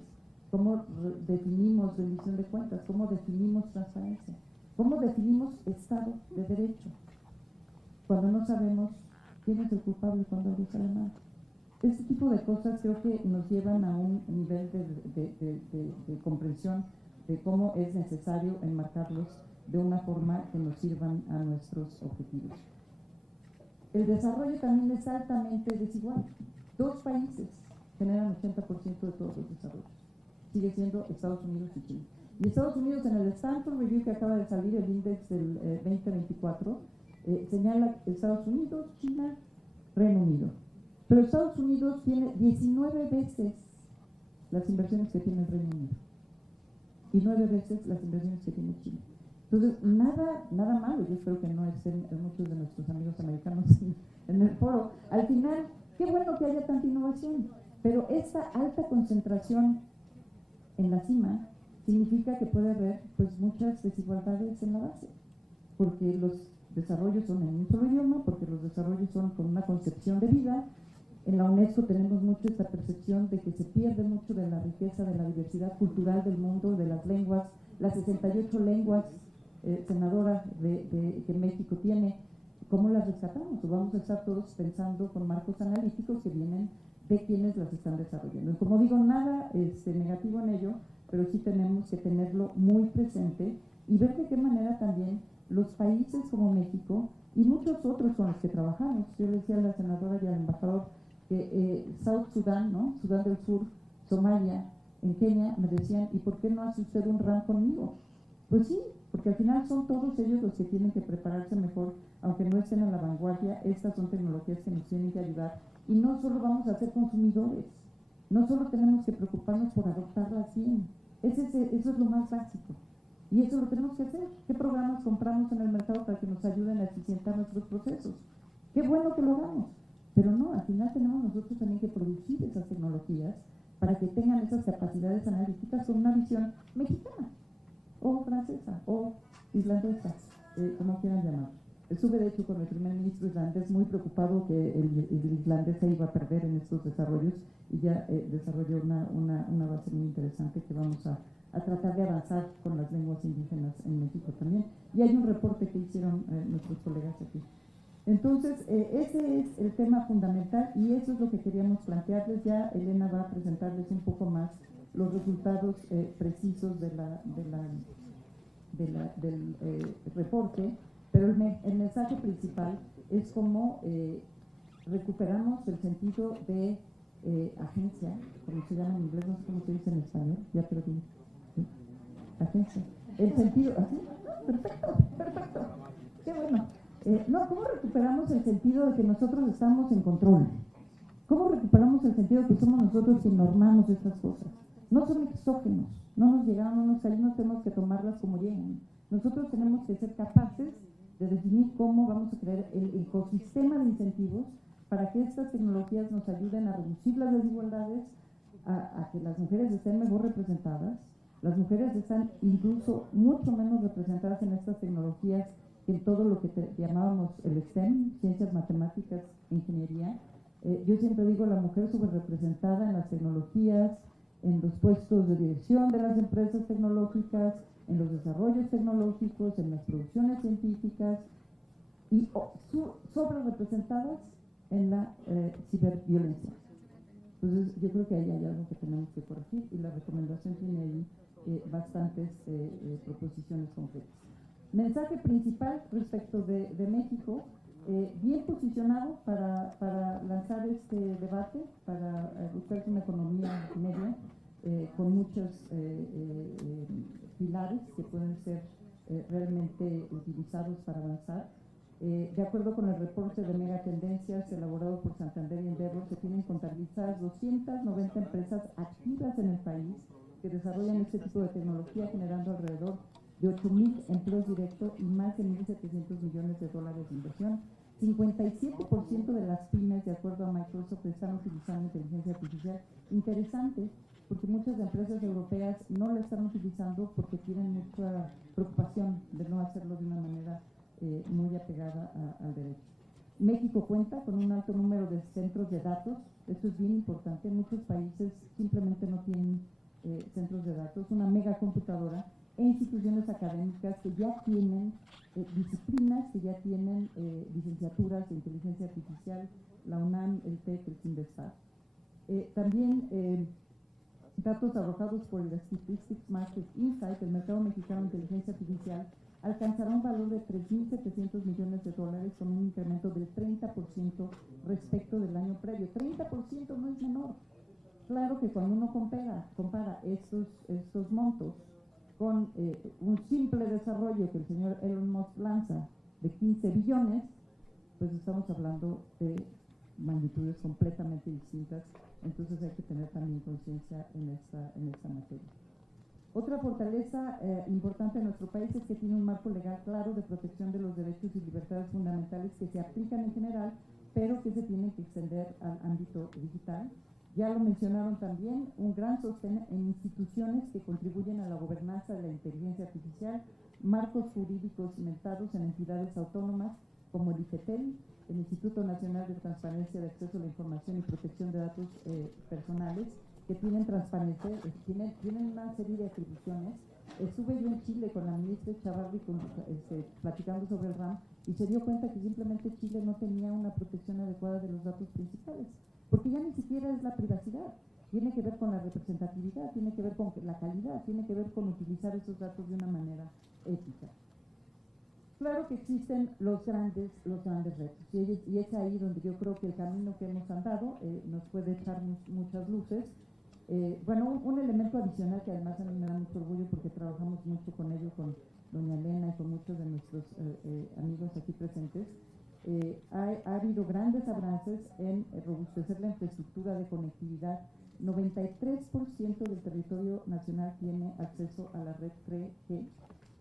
¿Cómo definimos rendición de cuentas? ¿Cómo definimos transparencia? ¿Cómo definimos Estado de Derecho? Cuando no sabemos quién es el culpable cuando algo sale mal. Este tipo de cosas creo que nos llevan a un nivel de comprensión de cómo es necesario enmarcarlos de una forma que nos sirvan a nuestros objetivos. El desarrollo también es altamente desigual. 2 países generan 80% de todos los desarrollos. Sigue siendo Estados Unidos y China. Y Estados Unidos, en el Stanford Review que acaba de salir, el índice del 2024, señala Estados Unidos, China, Reino Unido. Pero Estados Unidos tiene 19 veces las inversiones que tiene el Reino Unido y 9 veces las inversiones que tiene China. Entonces, nada malo, yo espero que no estén muchos de nuestros amigos americanos en el foro. Al final, qué bueno que haya tanta innovación, pero esta alta concentración en la cima significa que puede haber pues muchas desigualdades en la base, porque los desarrollos son en un solo idioma, porque los desarrollos son con una concepción de vida. En la UNESCO tenemos mucho esta percepción de que se pierde mucho de la riqueza, de la diversidad cultural del mundo, de las lenguas, las 68 lenguas, senadora, que México tiene. ¿Cómo las rescatamos? O vamos a estar todos pensando con marcos analíticos que vienen de quienes las están desarrollando. Como digo, nada negativo en ello, pero sí tenemos que tenerlo muy presente y ver de qué manera también los países como México y muchos otros con los que trabajamos. Yo le decía a la senadora y al embajador que South Sudán, ¿no? Sudán del Sur, Somalia, en Kenia, me decían, ¿y por qué no hace usted un RAN conmigo? Pues sí, porque al final son todos ellos los que tienen que prepararse mejor, aunque no estén a la vanguardia. Estas son tecnologías que nos tienen que ayudar y no solo vamos a ser consumidores, no solo tenemos que preocuparnos por adoptarlas bien, eso es lo más básico y eso lo tenemos que hacer. ¿Qué programas compramos en el mercado para que nos ayuden a eficientar nuestros procesos? Qué bueno que lo hagamos, pero no, al final tenemos nosotros también que producir esas tecnologías para que tengan esas capacidades analíticas con una visión mexicana o francesa o islandesa, como quieran llamar. Estuve de hecho con el primer ministro islandés muy preocupado que el islandés se iba a perder en estos desarrollos y ya desarrolló una base muy interesante que vamos a tratar de avanzar con las lenguas indígenas en México también. Y hay un reporte que hicieron nuestros colegas aquí. Entonces, ese es el tema fundamental y eso es lo que queríamos plantearles. Ya Elena va a presentarles un poco más los resultados precisos del reporte, pero el mensaje principal es cómo recuperamos el sentido de agencia, como se llama en inglés, no sé cómo se dice en español, ya perdí. ¿Sí? Agencia. El sentido, ¿así? Perfecto, qué bueno. ¿Cómo recuperamos el sentido de que nosotros estamos en control? ¿Cómo recuperamos el sentido de que somos nosotros quienes normamos estas cosas? No son exógenos, no nos llegaron, no nos salieron, tenemos que tomarlas como llegan. Nosotros tenemos que ser capaces de definir cómo vamos a crear el ecosistema de incentivos para que estas tecnologías nos ayuden a reducir las desigualdades, a que las mujeres estén mejor representadas. Las mujeres están incluso mucho menos representadas en estas tecnologías que en todo lo que llamábamos el STEM, ciencias, matemáticas, ingeniería. Yo siempre digo la mujer subrepresentada en las tecnologías, en los puestos de dirección de las empresas tecnológicas, en los desarrollos tecnológicos, en las producciones científicas y sobrerepresentadas en la ciberviolencia. Entonces, yo creo que ahí hay algo que tenemos que corregir y la recomendación tiene ahí bastantes proposiciones concretas. Mensaje principal respecto de México, bien posicionado para lanzar este debate, para buscar una economía media con muchos pilares que pueden ser realmente utilizados para avanzar. De acuerdo con el reporte de megatendencias elaborado por Santander y Endeavor, se tienen contabilizadas 290 empresas activas en el país que desarrollan este tipo de tecnología, generando alrededor de 8,000 empleos directos y más de 1.700 millones de dólares de inversión. 57% de las pymes, de acuerdo a Microsoft, están utilizando inteligencia artificial. Interesante, porque muchas empresas europeas no la están utilizando porque tienen mucha preocupación de no hacerlo de una manera muy apegada al derecho. México cuenta con un alto número de centros de datos, esto es bien importante. Muchos países simplemente no tienen centros de datos, una megacomputadora e instituciones académicas que ya tienen disciplinas, que ya tienen licenciaturas de inteligencia artificial, la UNAM, el TEC, el CINVESTAR. También datos arrojados por el Statistics Market Insight, el mercado mexicano de inteligencia artificial alcanzará un valor de 3.700 millones de dólares con un incremento del 30% respecto del año previo. 30% no es menor. Claro que cuando uno compara estos montos con un simple desarrollo que el señor Elon Musk lanza de 15 billones, pues estamos hablando de magnitudes completamente distintas. Entonces hay que tener también conciencia en esta materia. Otra fortaleza importante en nuestro país es que tiene un marco legal claro de protección de los derechos y libertades fundamentales que se aplican en general, pero que se tienen que extender al ámbito digital. Ya lo mencionaron también, un gran sostén en instituciones que contribuyen a la gobernanza de la inteligencia artificial, marcos jurídicos cimentados en entidades autónomas como el IFETEL, el Instituto Nacional de Transparencia de Acceso a la Información y Protección de Datos Personales, que tienen transparencia, tienen una serie de atribuciones. Estuve yo en Chile con la ministra Chavarri platicando sobre el RAM y se dio cuenta que simplemente Chile no tenía una protección adecuada de los datos principales, porque ya ni siquiera es la privacidad, tiene que ver con la representatividad, tiene que ver con la calidad, tiene que ver con utilizar esos datos de una manera ética. Claro que existen los grandes retos y es ahí donde yo creo que el camino que hemos andado nos puede echarnos muchas luces. Bueno, un elemento adicional que además a mí me da mucho orgullo porque trabajamos mucho con ello, con doña Elena y con muchos de nuestros amigos aquí presentes, ha habido grandes avances en robustecer la infraestructura de conectividad. 93% del territorio nacional tiene acceso a la red 3G.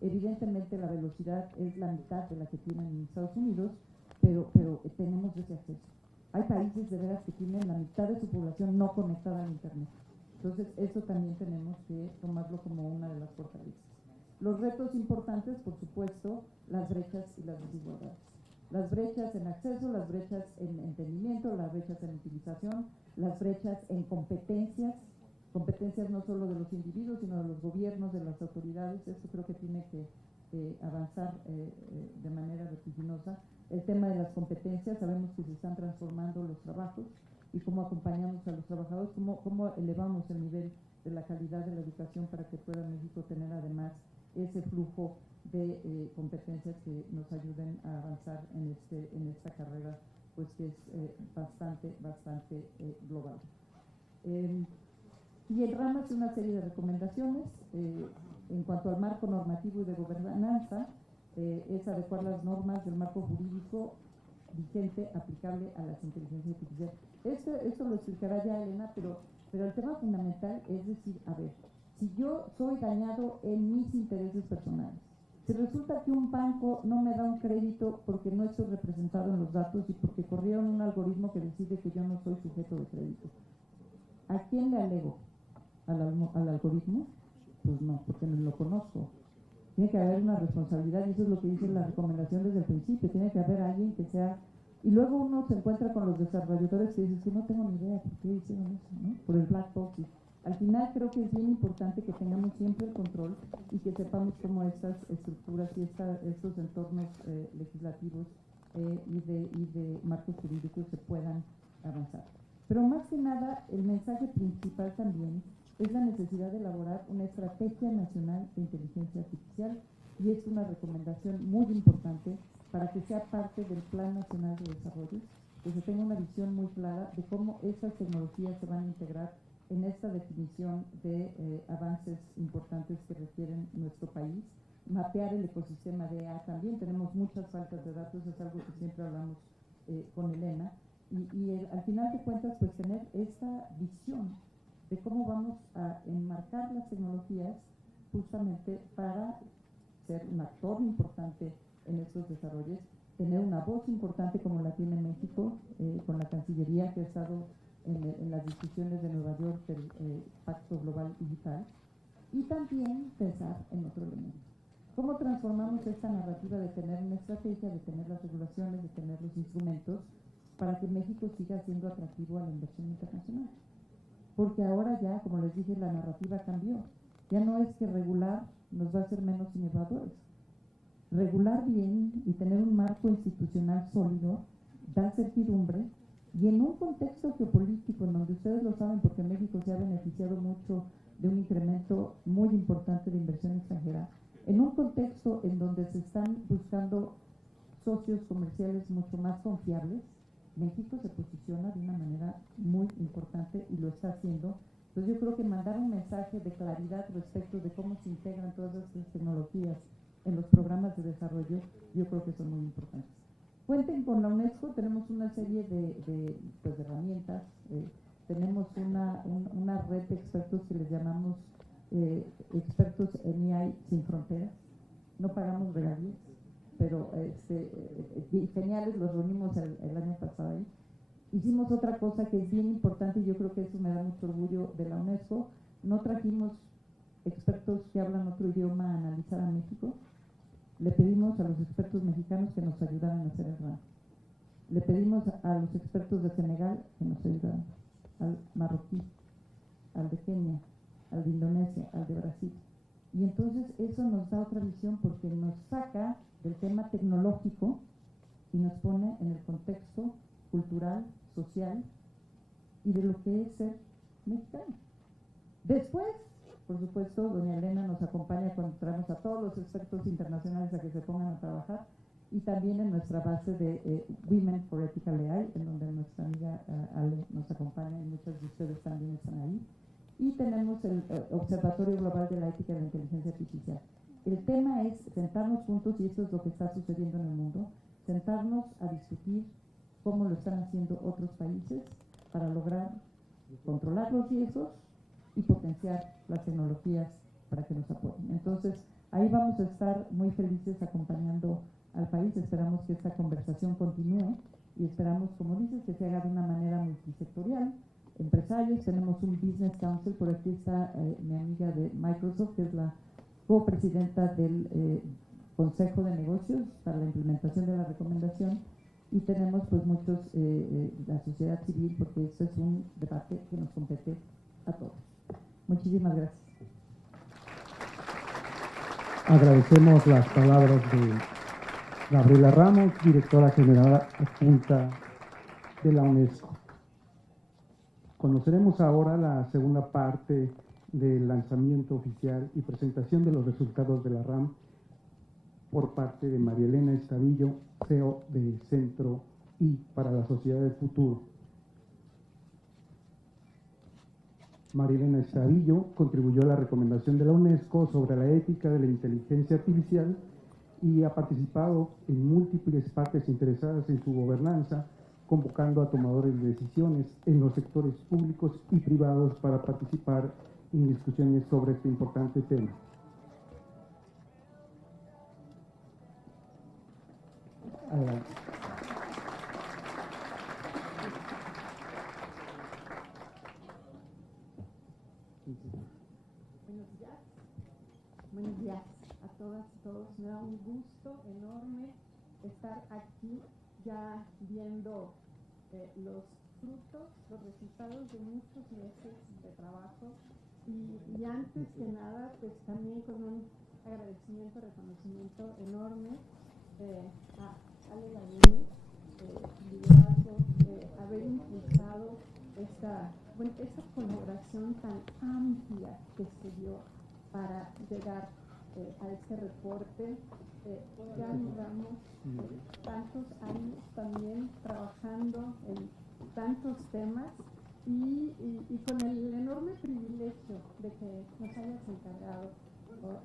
Evidentemente la velocidad es la mitad de la que tienen en Estados Unidos, pero tenemos ese acceso. Hay países de veras que tienen la mitad de su población no conectada al Internet. Entonces, eso también tenemos que tomarlo como una de las fortalezas. Los retos importantes, por supuesto, las brechas y las desigualdades. Las brechas en acceso, las brechas en entendimiento, las brechas en utilización, las brechas en competencias no solo de los individuos, sino de los gobiernos, de las autoridades. Esto creo que tiene que avanzar de manera vertiginosa. El tema de las competencias, sabemos que se están transformando los trabajos y cómo acompañamos a los trabajadores, cómo elevamos el nivel de la calidad de la educación para que pueda México tener además ese flujo de competencias que nos ayuden a avanzar en esta carrera, pues que es bastante global. Y el RAM hace una serie de recomendaciones en cuanto al marco normativo y de gobernanza, es adecuar las normas del marco jurídico vigente aplicable a las inteligencias artificiales. Esto lo explicará ya Elena, pero el tema fundamental es decir, a ver, si yo soy dañado en mis intereses personales, si resulta que un banco no me da un crédito porque no estoy representado en los datos y porque corrieron un algoritmo que decide que yo no soy sujeto de crédito, ¿a quién le alego? ¿Al algoritmo? Pues no, porque no lo conozco. Tiene que haber una responsabilidad y eso es lo que dice la recomendación desde el principio. Tiene que haber alguien que sea... Y luego uno se encuentra con los desarrolladores que dicen que no tengo ni idea por qué hicieron eso, ¿no? Por el black box. Al final creo que es bien importante que tengamos siempre el control y que sepamos cómo estas estructuras y estos entornos legislativos y de marcos jurídicos se puedan avanzar. Pero más que nada, el mensaje principal también es la necesidad de elaborar una estrategia nacional de inteligencia artificial y es una recomendación muy importante para que sea parte del Plan Nacional de Desarrollo, que se tenga una visión muy clara de cómo estas tecnologías se van a integrar en esta definición de avances importantes que requieren nuestro país, mapear el ecosistema de IA también, tenemos muchas faltas de datos, es algo que siempre hablamos con Elena, y al final de cuentas pues tener esta visión de cómo vamos a enmarcar las tecnologías justamente para ser un actor importante en estos desarrollos, tener una voz importante como la tiene México, con la Cancillería que ha estado en las discusiones de Nueva York del Pacto Global Digital, y también pensar en otro elemento. ¿Cómo transformamos esta narrativa de tener una estrategia, de tener las regulaciones, de tener los instrumentos para que México siga siendo atractivo a la inversión internacional? Porque ahora ya, como les dije, la narrativa cambió. Ya no es que regular nos va a hacer menos innovadores. Regular bien y tener un marco institucional sólido da certidumbre Y en un contexto geopolítico en donde ustedes lo saben porque México se ha beneficiado mucho de un incremento muy importante de inversión extranjera, en un contexto en donde se están buscando socios comerciales mucho más confiables, México se posiciona de una manera muy importante y lo está haciendo. Entonces yo creo que mandar un mensaje de claridad respecto de cómo se integran todas estas tecnologías en los programas de desarrollo, yo creo que son muy importantes. Cuenten con la UNESCO, tenemos una serie de herramientas, tenemos una red de expertos que les llamamos expertos en AI sin fronteras, no pagamos regalías, pero geniales, los reunimos el año pasado ahí. Hicimos otra cosa que es bien importante y yo creo que eso me da mucho orgullo de la UNESCO, no trajimos expertos que hablan otro idioma a analizar a México. Le pedimos a los expertos mexicanos que nos ayudaran a hacer el RAM. Le pedimos a los expertos de Senegal que nos ayudaran, al marroquí, al de Kenia, al de Indonesia, al de Brasil. Y entonces eso nos da otra visión porque nos saca del tema tecnológico y nos pone en el contexto cultural, social y de lo que es ser mexicano. Después, por supuesto, doña Elena nos acompaña cuando traemos a todos los expertos internacionales a que se pongan a trabajar y también en nuestra base de Women for Ethical AI, en donde nuestra amiga Ale nos acompaña y muchos de ustedes también están ahí. Y tenemos el Observatorio Global de la Ética de la Inteligencia Artificial. El tema es sentarnos juntos, y esto es lo que está sucediendo en el mundo, sentarnos a discutir cómo lo están haciendo otros países para lograr controlar los riesgos y potenciar las tecnologías para que nos apoyen. Entonces, ahí vamos a estar muy felices acompañando al país. Esperamos que esta conversación continúe y esperamos, como dices, que se haga de una manera multisectorial. Empresarios, tenemos un Business Council, por aquí está mi amiga de Microsoft, que es la copresidenta del Consejo de Negocios para la implementación de la recomendación, y tenemos pues muchos, la sociedad civil, porque este es un debate que nos compete a todos. Muchísimas gracias. Agradecemos las palabras de Gabriela Ramos, directora general adjunta de la UNESCO. Conoceremos ahora la segunda parte del lanzamiento oficial y presentación de los resultados de la RAM por parte de María Elena Estavillo, CEO de Centro I para la Sociedad del Futuro. María Elena Estavillo contribuyó a la recomendación de la UNESCO sobre la ética de la inteligencia artificial y ha participado en múltiples partes interesadas en su gobernanza, convocando a tomadores de decisiones en los sectores públicos y privados para participar en discusiones sobre este importante tema. Adelante. Buenos días a todas y todos. Me da un gusto enorme estar aquí ya viendo los frutos, los resultados de muchos meses de trabajo y antes que nada pues también con un agradecimiento, reconocimiento enorme a Ale Lagunes, liderazgo, haber impulsado esta colaboración tan amplia que se dio para llegar a este reporte. Ya llevamos tantos años también trabajando en tantos temas y con el enorme privilegio de que nos hayas encargado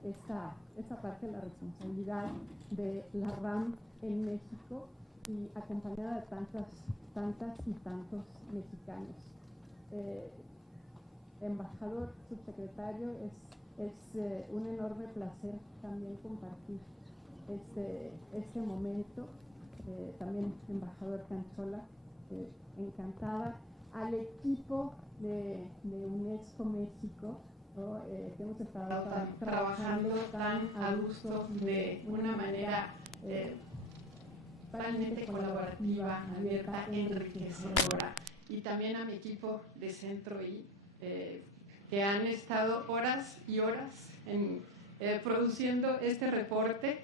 esta parte de la responsabilidad de la RAM en México y acompañada de tantas y tantos mexicanos. Embajador, subsecretario, es un enorme placer también compartir este momento. También embajador Canchola, encantada. Al equipo de UNESCO México, ¿no? Que hemos estado trabajando tan a gusto de una manera totalmente colaborativa, abierta, enriquecedora. Y también a mi equipo de Centro I, que han estado horas y horas produciendo este reporte,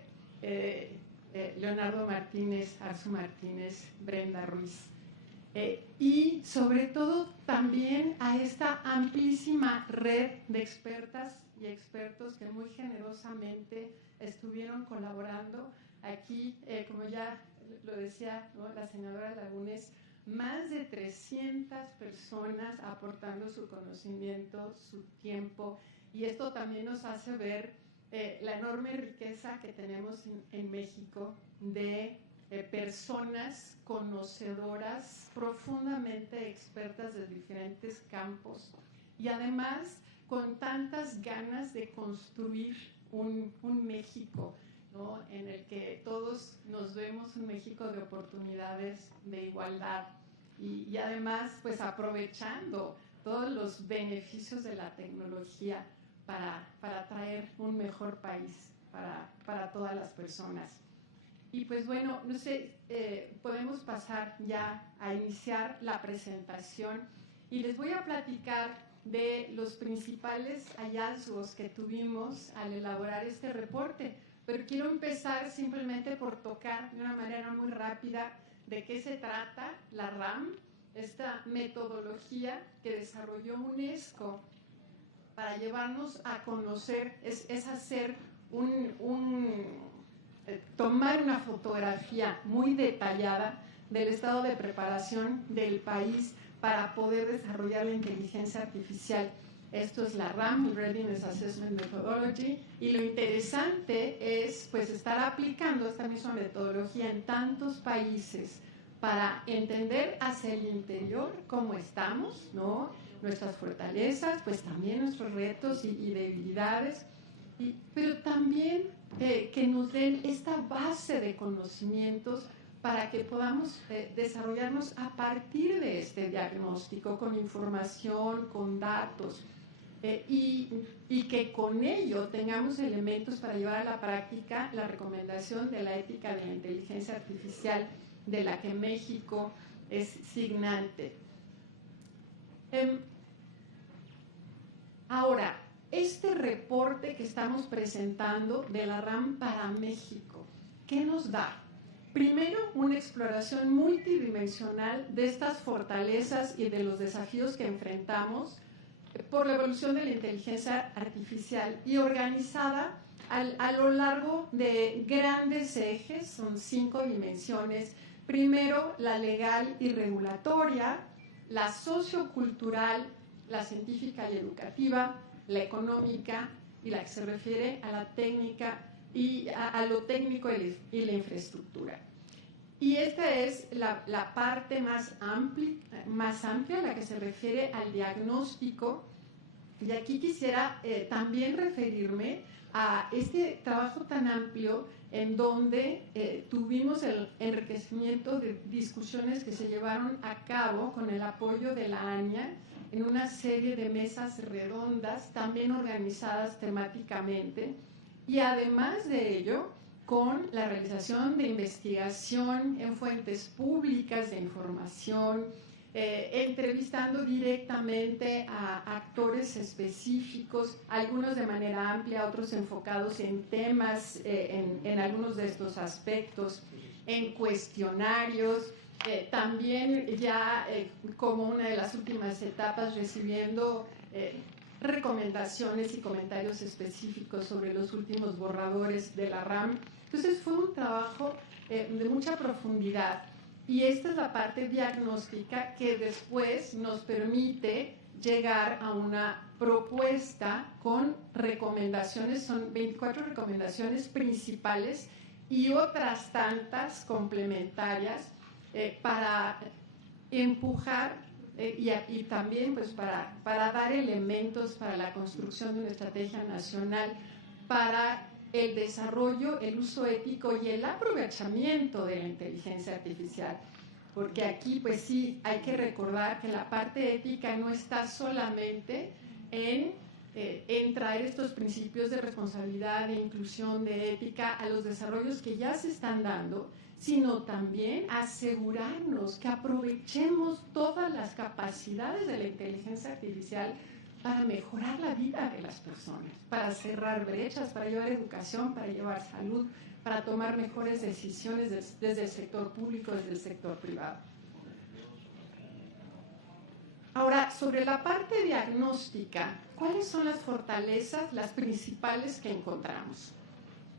Leonardo Martínez, Arzu Martínez, Brenda Ruiz. y sobre todo también a esta amplísima red de expertas y expertos que muy generosamente estuvieron colaborando. Aquí, como ya lo decía, ¿no?, la senadora Lagunes, más de 300 personas aportando su conocimiento, su tiempo, y esto también nos hace ver la enorme riqueza que tenemos en México de personas conocedoras, profundamente expertas de diferentes campos, y además con tantas ganas de construir un México, ¿no?, en el que todos nos vemos, un México de oportunidades, de igualdad, y además pues aprovechando todos los beneficios de la tecnología para traer un mejor país para todas las personas. Y pues bueno, no sé, podemos pasar ya a iniciar la presentación y les voy a platicar de los principales hallazgos que tuvimos al elaborar este reporte, pero quiero empezar simplemente por tocar de una manera muy rápida de qué se trata la RAM, esta metodología que desarrolló UNESCO para llevarnos a conocer, es hacer tomar una fotografía muy detallada del estado de preparación del país para poder desarrollar la inteligencia artificial. Esto es la RAM, Readiness Assessment Methodology, y lo interesante es pues estar aplicando esta misma metodología en tantos países para entender hacia el interior cómo estamos, ¿no?, nuestras fortalezas, pues también nuestros retos y debilidades, pero también que nos den esta base de conocimientos para que podamos desarrollarnos a partir de este diagnóstico, con información, con datos, y que con ello tengamos elementos para llevar a la práctica la recomendación de la ética de la inteligencia artificial, de la que México es signante. Ahora, este reporte que estamos presentando de la RAM para México, ¿qué nos da? Primero, una exploración multidimensional de estas fortalezas y de los desafíos que enfrentamos por la evolución de la inteligencia artificial y organizada a lo largo de grandes ejes, son 5 dimensiones. Primero, la legal y regulatoria, la sociocultural, la científica y educativa, la económica y la que se refiere a la técnica y a lo técnico y la infraestructura. Y esta es la parte más amplia, la que se refiere al diagnóstico. Y aquí quisiera también referirme a este trabajo tan amplio en donde tuvimos el enriquecimiento de discusiones que se llevaron a cabo con el apoyo de la ANIA en una serie de mesas redondas, también organizadas temáticamente, y además de ello, con la realización de investigación en fuentes públicas de información, entrevistando directamente a actores específicos, algunos de manera amplia, otros enfocados en temas, en algunos de estos aspectos, en cuestionarios, también ya como una de las últimas etapas recibiendo recomendaciones y comentarios específicos sobre los últimos borradores de la RAM. Entonces fue un trabajo de mucha profundidad. Y esta es la parte diagnóstica que después nos permite llegar a una propuesta con recomendaciones, son 24 recomendaciones principales y otras tantas complementarias para empujar y también pues para dar elementos para la construcción de una estrategia nacional para el desarrollo, el uso ético y el aprovechamiento de la inteligencia artificial. Porque aquí, pues sí, hay que recordar que la parte ética no está solamente en traer estos principios de responsabilidad, de inclusión, de ética a los desarrollos que ya se están dando, sino también asegurarnos que aprovechemos todas las capacidades de la inteligencia artificial para mejorar la vida de las personas, para cerrar brechas, para llevar educación, para llevar salud, para tomar mejores decisiones desde el sector público, desde el sector privado. Ahora, sobre la parte diagnóstica, ¿cuáles son las fortalezas, las principales que encontramos?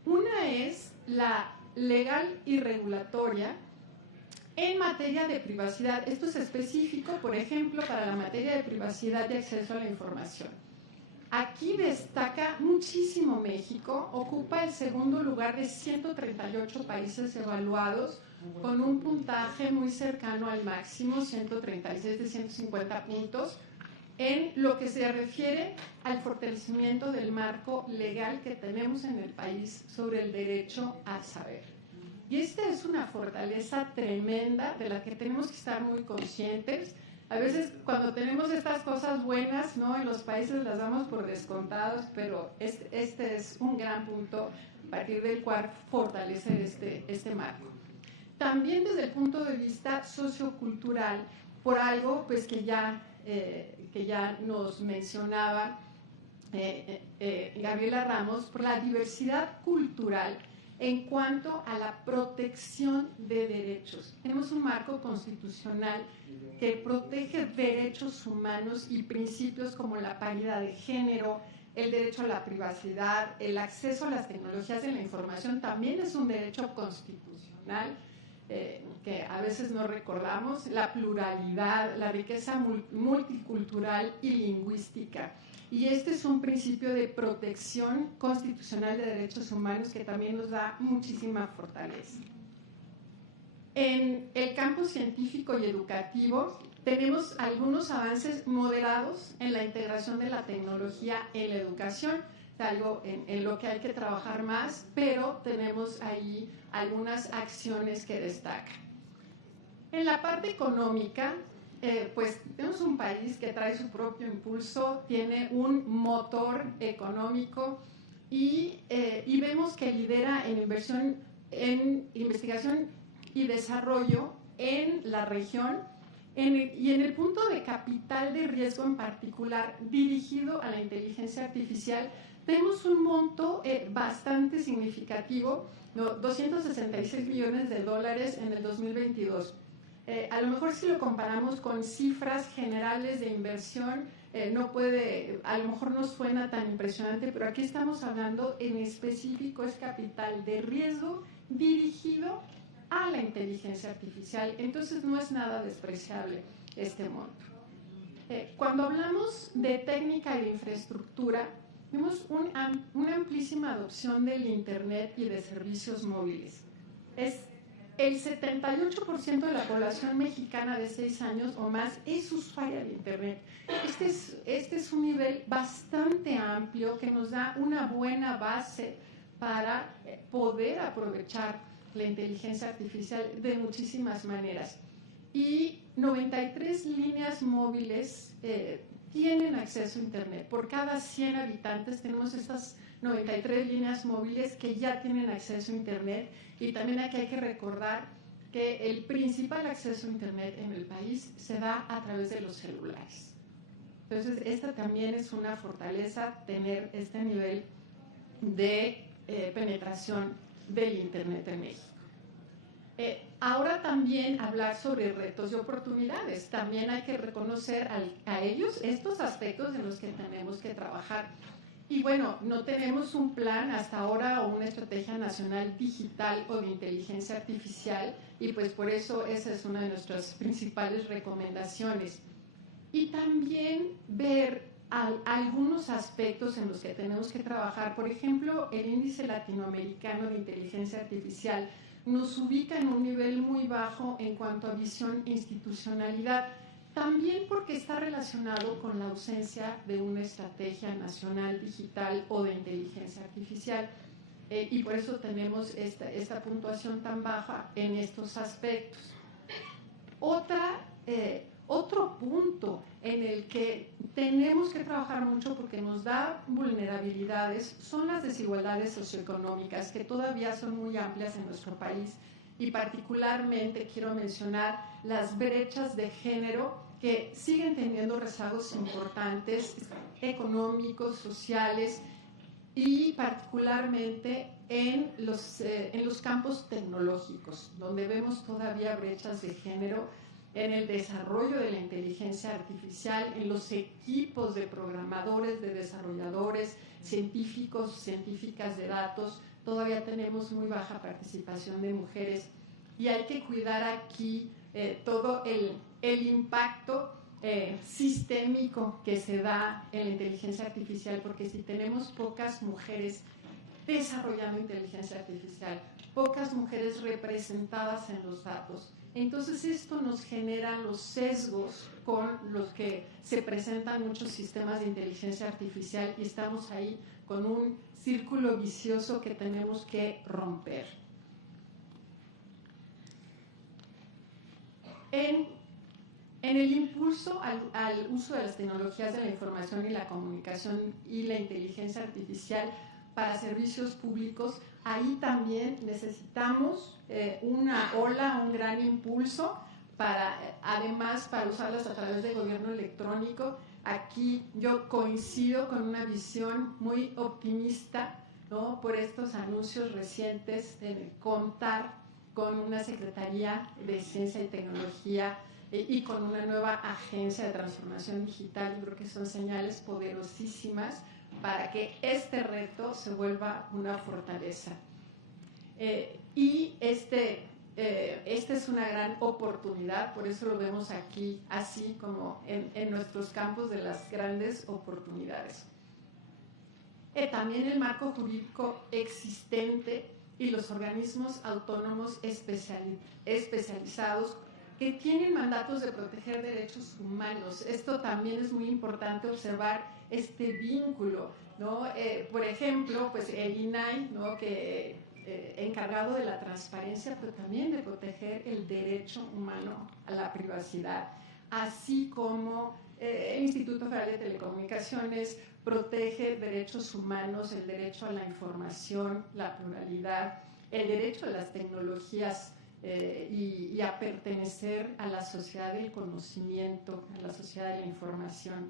Una es la legal y regulatoria en materia de privacidad. Esto es específico, por ejemplo, para la materia de privacidad y acceso a la información. Aquí destaca muchísimo México, ocupa el segundo lugar de 138 países evaluados, con un puntaje muy cercano al máximo, 136 de 150 puntos, en lo que se refiere al fortalecimiento del marco legal que tenemos en el país sobre el derecho al saber. Y esta es una fortaleza tremenda de la que tenemos que estar muy conscientes. A veces cuando tenemos estas cosas buenas, ¿no?, en los países las damos por descontados, pero este es un gran punto a partir del cual fortalecer este marco. También desde el punto de vista sociocultural, por algo pues que ya nos mencionaba Gabriela Ramos, por la diversidad cultural en cuanto a la protección de derechos. Tenemos un marco constitucional que protege derechos humanos y principios como la paridad de género, el derecho a la privacidad, el acceso a las tecnologías de la información también es un derecho constitucional que a veces no recordamos, la pluralidad, la riqueza multicultural y lingüística. Y este es un principio de protección constitucional de derechos humanos que también nos da muchísima fortaleza. En el campo científico y educativo tenemos algunos avances moderados en la integración de la tecnología en la educación, algo en lo que hay que trabajar más, pero tenemos ahí algunas acciones que destacan. En la parte económica, pues tenemos un país que trae su propio impulso, tiene un motor económico y vemos que lidera en inversión, en investigación y desarrollo en la región y en el punto de capital de riesgo en particular dirigido a la inteligencia artificial. Tenemos un monto bastante significativo, ¿no? 266 millones de dólares en el 2022. A lo mejor si lo comparamos con cifras generales de inversión, a lo mejor no suena tan impresionante, pero aquí estamos hablando en específico, es capital de riesgo dirigido a la inteligencia artificial, entonces no es nada despreciable este monto. Cuando hablamos de técnica y de infraestructura, vemos una amplísima adopción del Internet y de servicios móviles. El 78% de la población mexicana de 6 años o más es usuaria de Internet. Este es un nivel bastante amplio que nos da una buena base para poder aprovechar la inteligencia artificial de muchísimas maneras. Y 93 líneas móviles tienen acceso a Internet. Por cada 100 habitantes tenemos estas 93 líneas móviles que ya tienen acceso a Internet. Y también aquí hay que recordar que el principal acceso a Internet en el país se da a través de los celulares. Entonces, esta también es una fortaleza, tener este nivel de penetración del Internet en México. Ahora también hablar sobre retos y oportunidades. También hay que reconocer a ellos estos aspectos en los que tenemos que trabajar. Y bueno, no tenemos un plan hasta ahora o una estrategia nacional digital o de inteligencia artificial y pues por eso esa es una de nuestras principales recomendaciones. Y también ver algunos aspectos en los que tenemos que trabajar. Por ejemplo, el índice latinoamericano de inteligencia artificial nos ubica en un nivel muy bajo en cuanto a visión e institucionalidad. También porque está relacionado con la ausencia de una estrategia nacional digital o de inteligencia artificial. Y por eso tenemos esta puntuación tan baja en estos aspectos. Otro punto en el que tenemos que trabajar mucho porque nos da vulnerabilidades son las desigualdades socioeconómicas, que todavía son muy amplias en nuestro país. Y particularmente quiero mencionar las brechas de género que siguen teniendo rezagos importantes económicos, sociales y particularmente en los campos tecnológicos, donde vemos todavía brechas de género en el desarrollo de la inteligencia artificial, en los equipos de programadores, de desarrolladores, científicos, científicas de datos. Todavía tenemos muy baja participación de mujeres y hay que cuidar aquí todo el impacto sistémico que se da en la inteligencia artificial, porque si tenemos pocas mujeres desarrollando inteligencia artificial, pocas mujeres representadas en los datos, entonces esto nos genera los sesgos con los que se presentan muchos sistemas de inteligencia artificial y estamos ahí con un círculo vicioso que tenemos que romper. En el impulso al uso de las tecnologías de la información y la comunicación y la inteligencia artificial para servicios públicos, ahí también necesitamos una ola, un gran impulso, además para usarlas a través del gobierno electrónico. Aquí yo coincido con una visión muy optimista, ¿no?, por estos anuncios recientes de contar con una Secretaría de Ciencia y Tecnología y con una nueva agencia de transformación digital. Yo creo que son señales poderosísimas para que este reto se vuelva una fortaleza. Y esta es una gran oportunidad, por eso lo vemos aquí, así como en nuestros campos de las grandes oportunidades. También el marco jurídico existente y los organismos autónomos especializados que tienen mandatos de proteger derechos humanos. Esto también es muy importante observar este vínculo, ¿no? Por ejemplo, pues el INAI, ¿no?, que encargado de la transparencia, pero también de proteger el derecho humano a la privacidad, así como el Instituto Federal de Telecomunicaciones protege derechos humanos, el derecho a la información, la pluralidad, el derecho a las tecnologías y a pertenecer a la sociedad del conocimiento, a la sociedad de la información.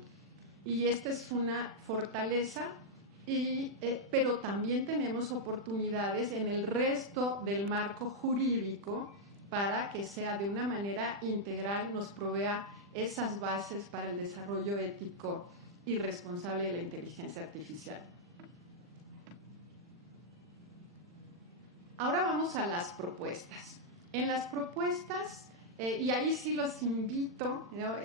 Y esta es una fortaleza, pero también tenemos oportunidades en el resto del marco jurídico para que sea de una manera integral, nos provea esas bases para el desarrollo ético y responsable de la inteligencia artificial. Ahora vamos a las propuestas. En las propuestas, y ahí sí los invito, ¿no?,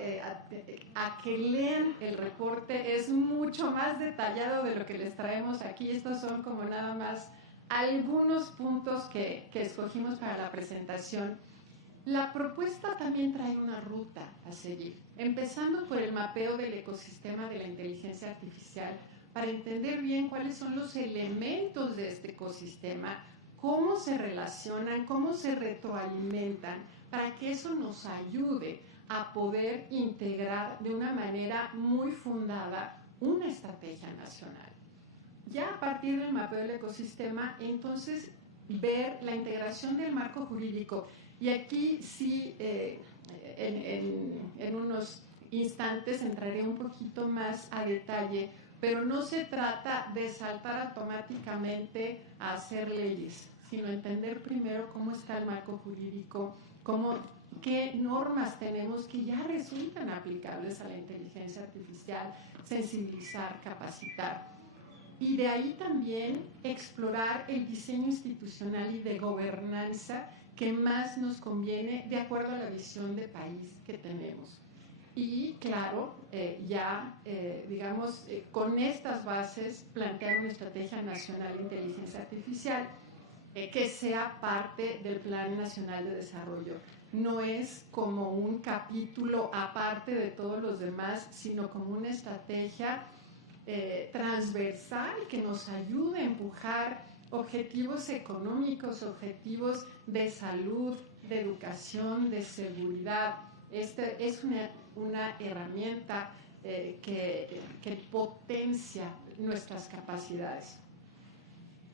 a que lean el reporte, es mucho más detallado de lo que les traemos aquí. Estos son como nada más algunos puntos que escogimos para la presentación. La propuesta también trae una ruta a seguir, empezando por el mapeo del ecosistema de la inteligencia artificial, para entender bien cuáles son los elementos de este ecosistema, cómo se relacionan, cómo se retroalimentan, para que eso nos ayude a poder integrar de una manera muy fundada una estrategia nacional. Ya a partir del mapeo del ecosistema, entonces, ver la integración del marco jurídico. Y aquí sí, en unos instantes entraré un poquito más a detalle, pero no se trata de saltar automáticamente a hacer leyes, sino entender primero cómo está el marco jurídico, qué normas tenemos que ya resultan aplicables a la inteligencia artificial, sensibilizar, capacitar. Y de ahí también explorar el diseño institucional y de gobernanza que más nos conviene de acuerdo a la visión de país que tenemos. Y claro, con estas bases plantear una estrategia nacional de inteligencia artificial que sea parte del Plan Nacional de Desarrollo. No es como un capítulo aparte de todos los demás, sino como una estrategia transversal que nos ayude a empujar objetivos económicos, objetivos de salud, de educación, de seguridad. Esta es una herramienta que potencia nuestras capacidades.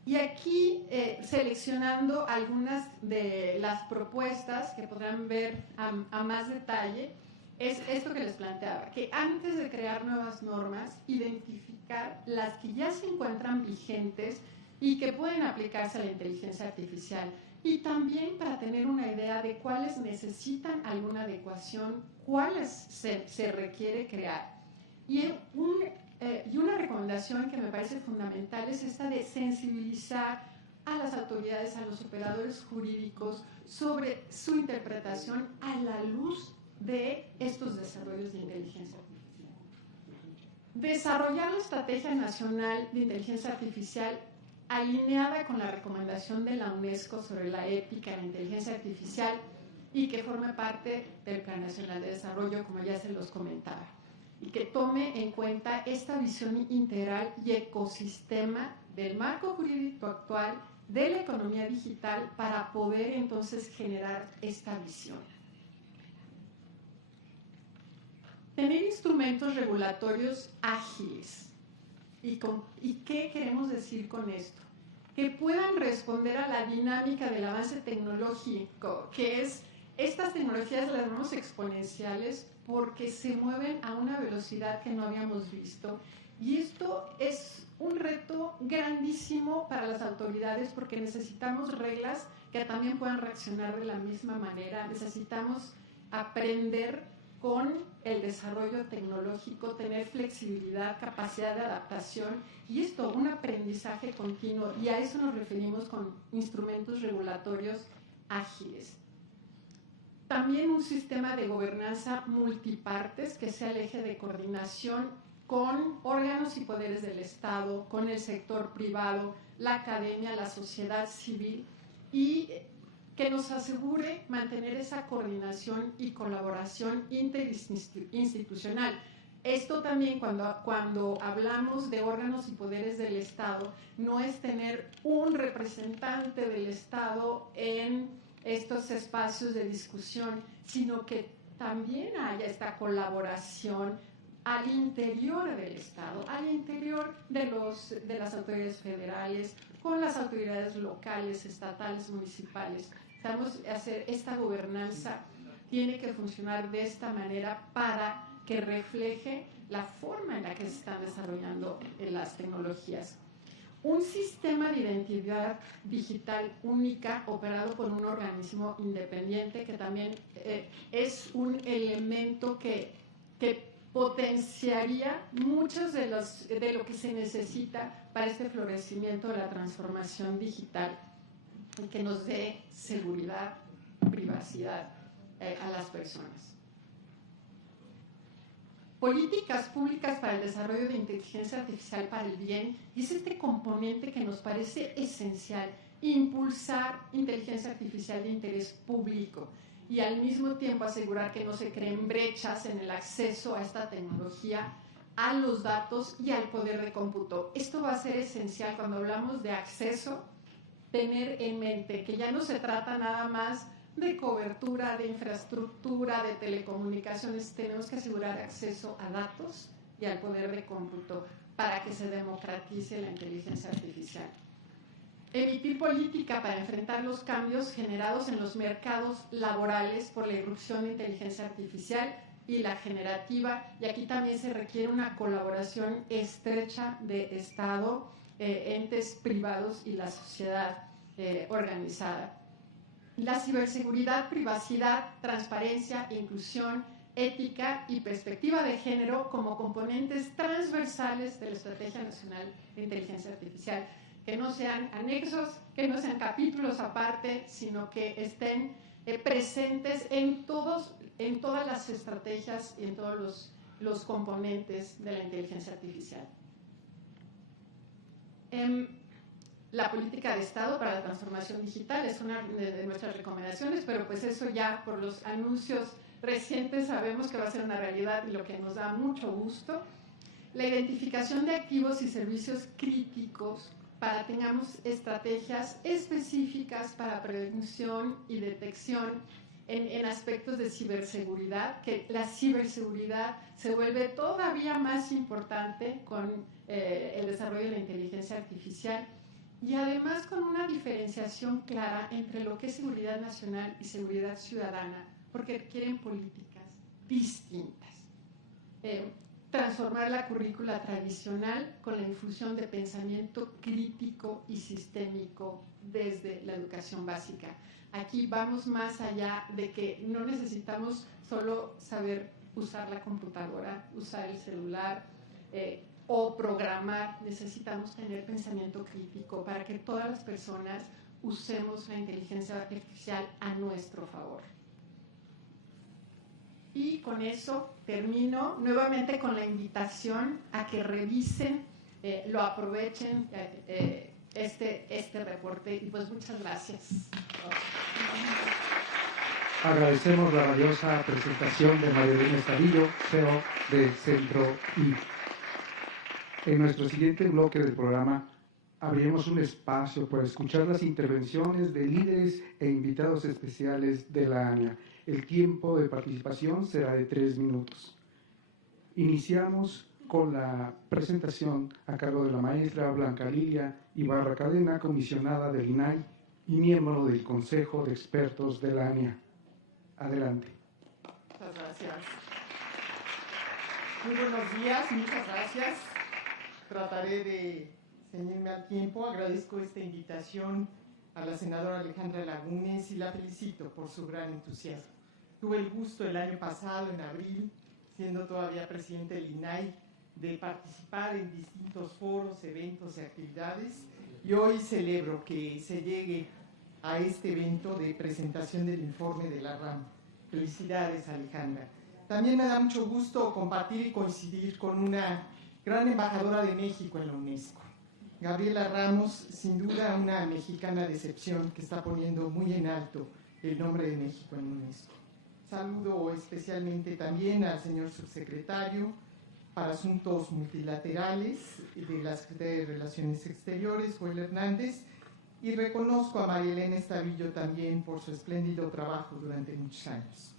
Y aquí seleccionando algunas de las propuestas que podrán ver a más detalle, es esto que les planteaba, que antes de crear nuevas normas, identificar las que ya se encuentran vigentes y que pueden aplicarse a la inteligencia artificial. y también para tener una idea de cuáles necesitan alguna adecuación, cuáles se requiere crear. Y una recomendación que me parece fundamental es esta de sensibilizar a las autoridades, a los operadores jurídicos sobre su interpretación a la luz de estos desarrollos de inteligencia artificial. Desarrollar la Estrategia Nacional de Inteligencia Artificial alineada con la recomendación de la UNESCO sobre la ética en la inteligencia artificial y que forme parte del Plan Nacional de Desarrollo, como ya se los comentaba, y que tome en cuenta esta visión integral y ecosistema del marco jurídico actual de la economía digital para poder entonces generar esta visión. Tener instrumentos regulatorios ágiles. ¿Y qué queremos decir con esto? Que puedan responder a la dinámica del avance tecnológico, que es, estas tecnologías las llamamos exponenciales porque se mueven a una velocidad que no habíamos visto. Y esto es un reto grandísimo para las autoridades porque necesitamos reglas que también puedan reaccionar de la misma manera. Necesitamos aprender con el desarrollo tecnológico, tener flexibilidad, capacidad de adaptación y esto, un aprendizaje continuo, y a eso nos referimos con instrumentos regulatorios ágiles. También un sistema de gobernanza multipartes que sea el eje de coordinación con órganos y poderes del Estado, con el sector privado, la academia, la sociedad civil, y que nos asegure mantener esa coordinación y colaboración interinstitucional. Esto también, cuando hablamos de órganos y poderes del Estado, no es tener un representante del Estado en estos espacios de discusión, sino que también haya esta colaboración al interior del Estado, al interior de las autoridades federales, con las autoridades locales, estatales, municipales. Hacer esta gobernanza tiene que funcionar de esta manera para que refleje la forma en la que se están desarrollando las tecnologías. Un sistema de identidad digital única operado por un organismo independiente que también es un elemento que potenciaría muchos de lo que se necesita para este florecimiento de la transformación digital y que nos dé seguridad, privacidad a las personas. Políticas públicas para el desarrollo de inteligencia artificial para el bien, y es este componente que nos parece esencial, impulsar inteligencia artificial de interés público y al mismo tiempo asegurar que no se creen brechas en el acceso a esta tecnología, a los datos y al poder de cómputo. Esto va a ser esencial cuando hablamos de acceso, tener en mente que ya no se trata nada más de cobertura, de infraestructura, de telecomunicaciones. Tenemos que asegurar acceso a datos y al poder de cómputo para que se democratice la inteligencia artificial. Emitir política para enfrentar los cambios generados en los mercados laborales por la irrupción de inteligencia artificial y la generativa, y aquí también se requiere una colaboración estrecha de Estado, entes privados y la sociedad organizada. La ciberseguridad, privacidad, transparencia, inclusión, ética y perspectiva de género como componentes transversales de la Estrategia Nacional de Inteligencia Artificial, que no sean anexos, que no sean capítulos aparte, sino que estén presentes en todas las estrategias y en todos los componentes de la inteligencia artificial. La política de Estado para la transformación digital es una de nuestras recomendaciones, pero pues eso ya por los anuncios recientes sabemos que va a ser una realidad y lo que nos da mucho gusto. La identificación de activos y servicios críticos para que tengamos estrategias específicas para prevención y detección en aspectos de ciberseguridad, que la ciberseguridad se vuelve todavía más importante con el desarrollo de la inteligencia artificial, y además con una diferenciación clara entre lo que es seguridad nacional y seguridad ciudadana, porque requieren políticas distintas. transformar la currícula tradicional con la infusión de pensamiento crítico y sistémico desde la educación básica. Aquí vamos más allá de que no necesitamos solo saber usar la computadora, usar el celular o programar, necesitamos tener pensamiento crítico para que todas las personas usemos la inteligencia artificial a nuestro favor. Y con eso termino nuevamente con la invitación a que revisen, lo aprovechen este reporte y pues muchas gracias. Agradecemos la valiosa presentación de María Elena Estavillo, CEO del Centro I. En nuestro siguiente bloque del programa abriremos un espacio para escuchar las intervenciones de líderes e invitados especiales de la ANIA. El tiempo de participación será de 3 minutos. Iniciamos con la presentación a cargo de la maestra Blanca Lilia Ibarra Cadena, comisionada del INAI y miembro del Consejo de Expertos de la ANIA. Adelante. Muchas gracias. Muy buenos días, muchas gracias. Trataré de ceñirme al tiempo. Agradezco esta invitación a la senadora Alejandra Lagunes y la felicito por su gran entusiasmo. Tuve el gusto el año pasado, en abril, siendo todavía presidente del INAI, de participar en distintos foros, eventos y actividades, y hoy celebro que se llegue a este evento de presentación del informe de la RAM. Felicidades, Alejandra. También me da mucho gusto compartir y coincidir con una gran embajadora de México en la UNESCO. Gabriela Ramos, sin duda una mexicana de excepción que está poniendo muy en alto el nombre de México en UNESCO. Saludo especialmente también al señor subsecretario para Asuntos Multilaterales de la Secretaría de Relaciones Exteriores, Joel Hernández, y reconozco a María Elena Estavillo también por su espléndido trabajo durante muchos años.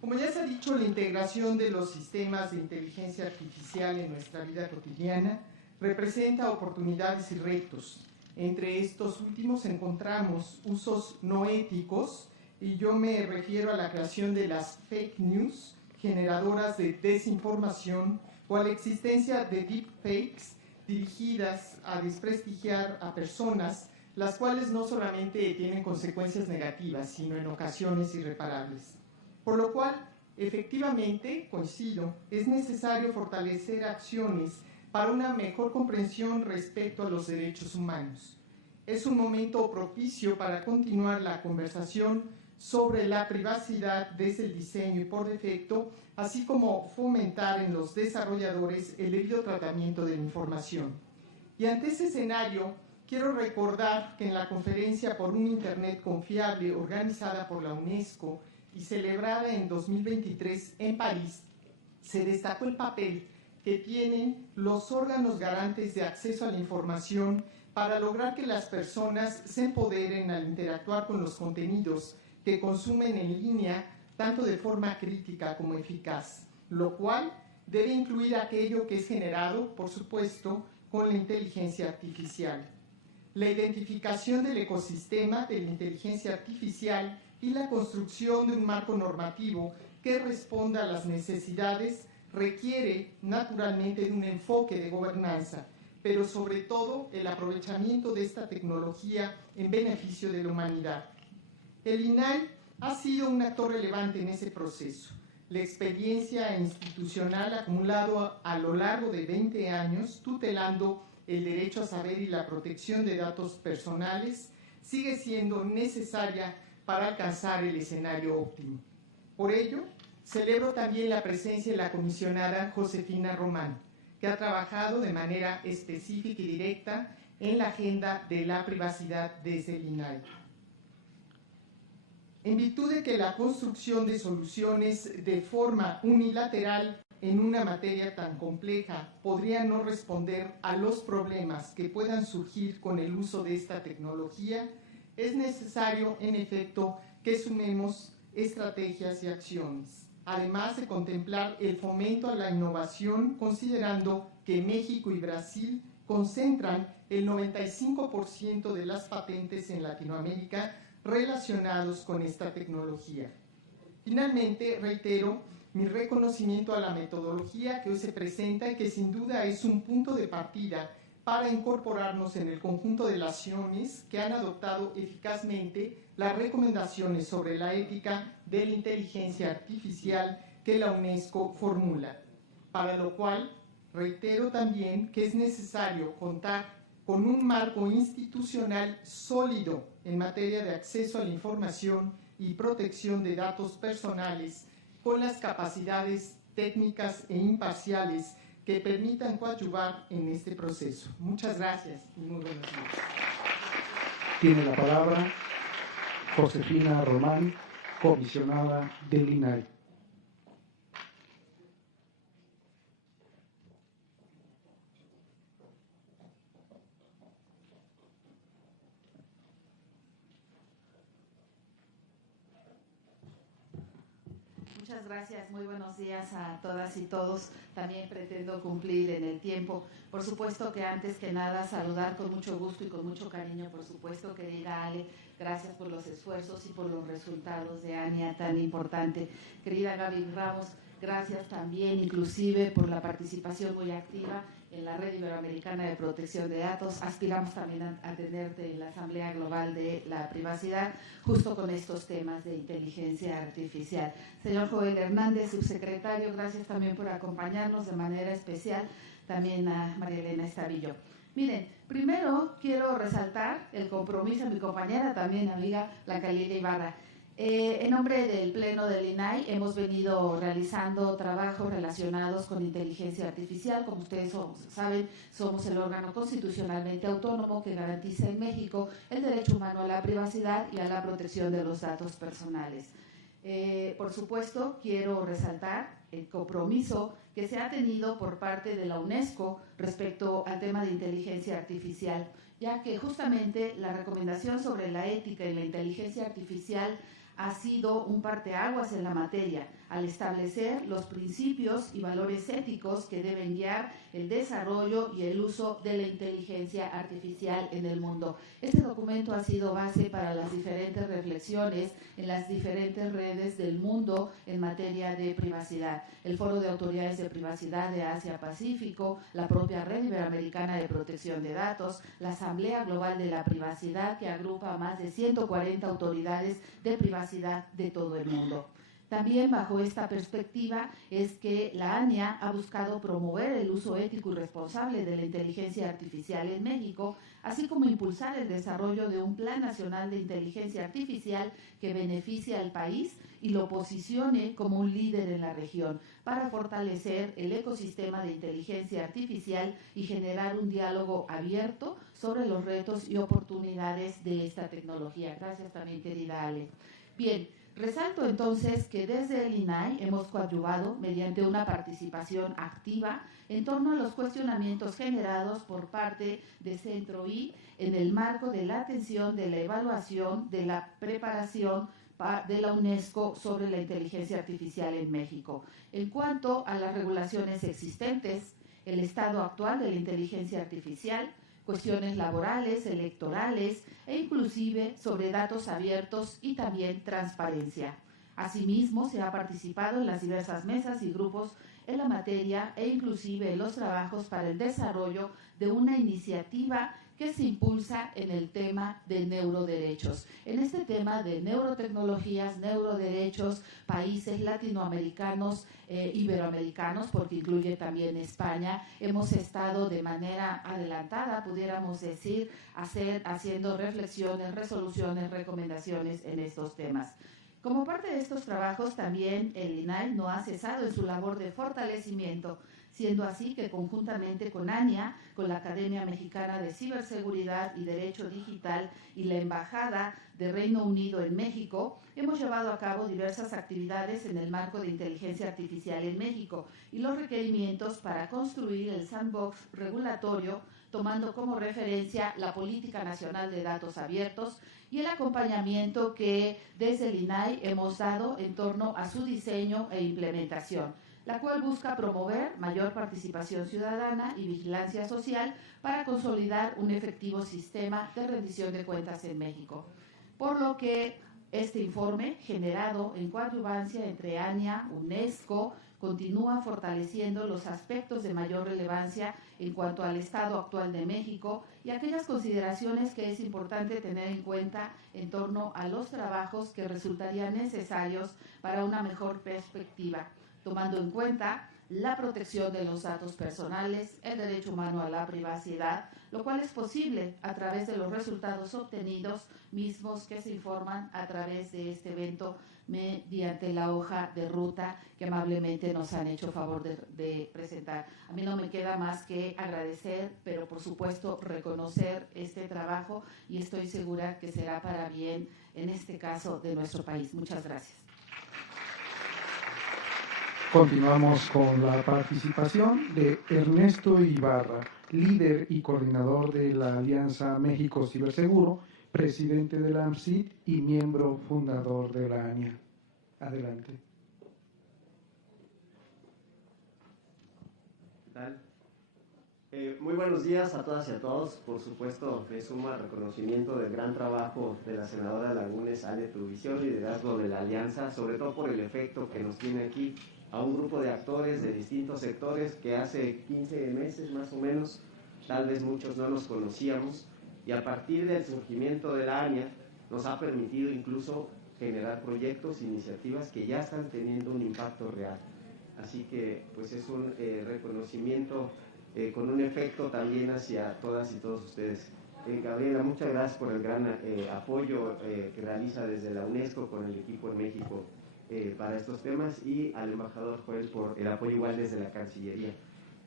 Como ya se ha dicho, la integración de los sistemas de inteligencia artificial en nuestra vida cotidiana representa oportunidades y retos. Entre estos últimos encontramos usos no éticos, y yo me refiero a la creación de las fake news, generadoras de desinformación, o a la existencia de deepfakes dirigidas a desprestigiar a personas, las cuales no solamente tienen consecuencias negativas, sino en ocasiones irreparables. Por lo cual, efectivamente, coincido, es necesario fortalecer acciones para una mejor comprensión respecto a los derechos humanos. Es un momento propicio para continuar la conversación sobre la privacidad desde el diseño y por defecto, así como fomentar en los desarrolladores el debido tratamiento de la información. Y ante ese escenario, quiero recordar que en la conferencia por un Internet confiable organizada por la UNESCO y celebrada en 2023 en París, se destacó el papel que tienen los órganos garantes de acceso a la información para lograr que las personas se empoderen al interactuar con los contenidos que consumen en línea, tanto de forma crítica como eficaz, lo cual debe incluir aquello que es generado, por supuesto, con la inteligencia artificial. La identificación del ecosistema de la inteligencia artificial y la construcción de un marco normativo que responda a las necesidades requiere naturalmente de un enfoque de gobernanza, pero sobre todo el aprovechamiento de esta tecnología en beneficio de la humanidad. El INAI ha sido un actor relevante en ese proceso. La experiencia institucional acumulada a lo largo de 20 años tutelando el derecho a saber y la protección de datos personales sigue siendo necesaria para alcanzar el escenario óptimo. Por ello, celebro también la presencia de la comisionada Josefina Román, que ha trabajado de manera específica y directa en la agenda de la privacidad desde el INAI. En virtud de que la construcción de soluciones de forma unilateral en una materia tan compleja podría no responder a los problemas que puedan surgir con el uso de esta tecnología, es necesario, en efecto, que sumemos estrategias y acciones, además de contemplar el fomento a la innovación, considerando que México y Brasil concentran el 95% de las patentes en Latinoamérica relacionados con esta tecnología. Finalmente, reitero mi reconocimiento a la metodología que hoy se presenta y que sin duda es un punto de partida para incorporarnos en el conjunto de naciones que han adoptado eficazmente las recomendaciones sobre la ética de la inteligencia artificial que la UNESCO formula, para lo cual reitero también que es necesario contar con un marco institucional sólido en materia de acceso a la información y protección de datos personales, con las capacidades técnicas e imparciales que permitan coadyuvar en este proceso. Muchas gracias y muy buenos días. Tiene la palabra Josefina Román, comisionada del INAI. Muchas gracias, muy buenos días a todas y todos. También pretendo cumplir en el tiempo. Por supuesto que antes que nada saludar con mucho gusto y con mucho cariño, por supuesto, querida Ale, gracias por los esfuerzos y por los resultados de ANIA tan importante. Querida Gaby Ramos, gracias también inclusive por la participación muy activa en la Red Iberoamericana de Protección de Datos. Aspiramos también a tenerte en la Asamblea Global de la Privacidad, justo con estos temas de inteligencia artificial. Señor Joel Hernández, subsecretario, gracias también por acompañarnos de manera especial, también a María Elena Estavillo. Miren, primero quiero resaltar el compromiso de mi compañera, también amiga, la Khalila Ibarra. En nombre del Pleno del INAI hemos venido realizando trabajos relacionados con inteligencia artificial. Como ustedes saben, somos el órgano constitucionalmente autónomo que garantiza en México el derecho humano a la privacidad y a la protección de los datos personales. Por supuesto, quiero resaltar el compromiso que se ha tenido por parte de la UNESCO respecto al tema de inteligencia artificial, ya que justamente la recomendación sobre la ética y la inteligencia artificial ha sido un parteaguas en la materia, al establecer los principios y valores éticos que deben guiar el desarrollo y el uso de la inteligencia artificial en el mundo. Este documento ha sido base para las diferentes reflexiones en las diferentes redes del mundo en materia de privacidad. El Foro de Autoridades de Privacidad de Asia-Pacífico, la propia Red Iberoamericana de Protección de Datos, la Asamblea Global de la Privacidad, que agrupa a más de 140 autoridades de privacidad de todo el mundo. También bajo esta perspectiva es que la ANIA ha buscado promover el uso ético y responsable de la inteligencia artificial en México, así como impulsar el desarrollo de un Plan Nacional de Inteligencia Artificial que beneficie al país y lo posicione como un líder en la región para fortalecer el ecosistema de inteligencia artificial y generar un diálogo abierto sobre los retos y oportunidades de esta tecnología. Gracias también, querida Ale. Bien. Resalto entonces que desde el INAI hemos coadyuvado mediante una participación activa en torno a los cuestionamientos generados por parte de Centro I en el marco de la atención de la evaluación de la preparación de la UNESCO sobre la inteligencia artificial en México. En cuanto a las regulaciones existentes, el estado actual de la inteligencia artificial, cuestiones laborales, electorales e inclusive sobre datos abiertos y también transparencia. Asimismo, se ha participado en las diversas mesas y grupos en la materia e inclusive en los trabajos para el desarrollo de una iniciativa que se impulsa en el tema de neuroderechos. En este tema de neurotecnologías, neuroderechos, países latinoamericanos, iberoamericanos, porque incluye también España, hemos estado de manera adelantada, pudiéramos decir, haciendo reflexiones, resoluciones, recomendaciones en estos temas. Como parte de estos trabajos, también el INAI no ha cesado en su labor de fortalecimiento, siendo así que conjuntamente con ANIA, con la Academia Mexicana de Ciberseguridad y Derecho Digital y la Embajada de Reino Unido en México, hemos llevado a cabo diversas actividades en el marco de inteligencia artificial en México y los requerimientos para construir el sandbox regulatorio, tomando como referencia la Política Nacional de Datos Abiertos y el acompañamiento que desde el INAI hemos dado en torno a su diseño e implementación, la cual busca promover mayor participación ciudadana y vigilancia social para consolidar un efectivo sistema de rendición de cuentas en México. Por lo que Este informe, generado en coadyuvancia entre ANIA, UNESCO, continúa fortaleciendo los aspectos de mayor relevancia en cuanto al estado actual de México y aquellas consideraciones que es importante tener en cuenta en torno a los trabajos que resultarían necesarios para una mejor perspectiva, tomando en cuenta la protección de los datos personales, el derecho humano a la privacidad, lo cual es posible a través de los resultados obtenidos mismos que se informan a través de este evento mediante la hoja de ruta que amablemente nos han hecho favor de presentar. A mí no me queda más que agradecer, pero por supuesto reconocer este trabajo y estoy segura que será para bien, en este caso, de nuestro país. Muchas gracias. Continuamos con la participación de Ernesto Ibarra, líder y coordinador de la Alianza México Ciberseguro, presidente de la AMCIT y miembro fundador de la ANIA. Adelante. ¿Qué tal? Muy buenos días a todas y a todos. Por supuesto, me sumo al reconocimiento del gran trabajo de la senadora Lagunes, Ale, tu visión, liderazgo de la Alianza, sobre todo por el efecto que nos tiene aquí a un grupo de actores de distintos sectores que hace 15 meses más o menos, tal vez muchos no nos conocíamos, y a partir del surgimiento de la ANIA nos ha permitido incluso generar proyectos, iniciativas que ya están teniendo un impacto real. Así que pues es un reconocimiento con un efecto también hacia todas y todos ustedes. Gabriela, muchas gracias por el gran apoyo que realiza desde la UNESCO con el equipo en México para estos temas, y al embajador Joel por el apoyo igual desde la Cancillería.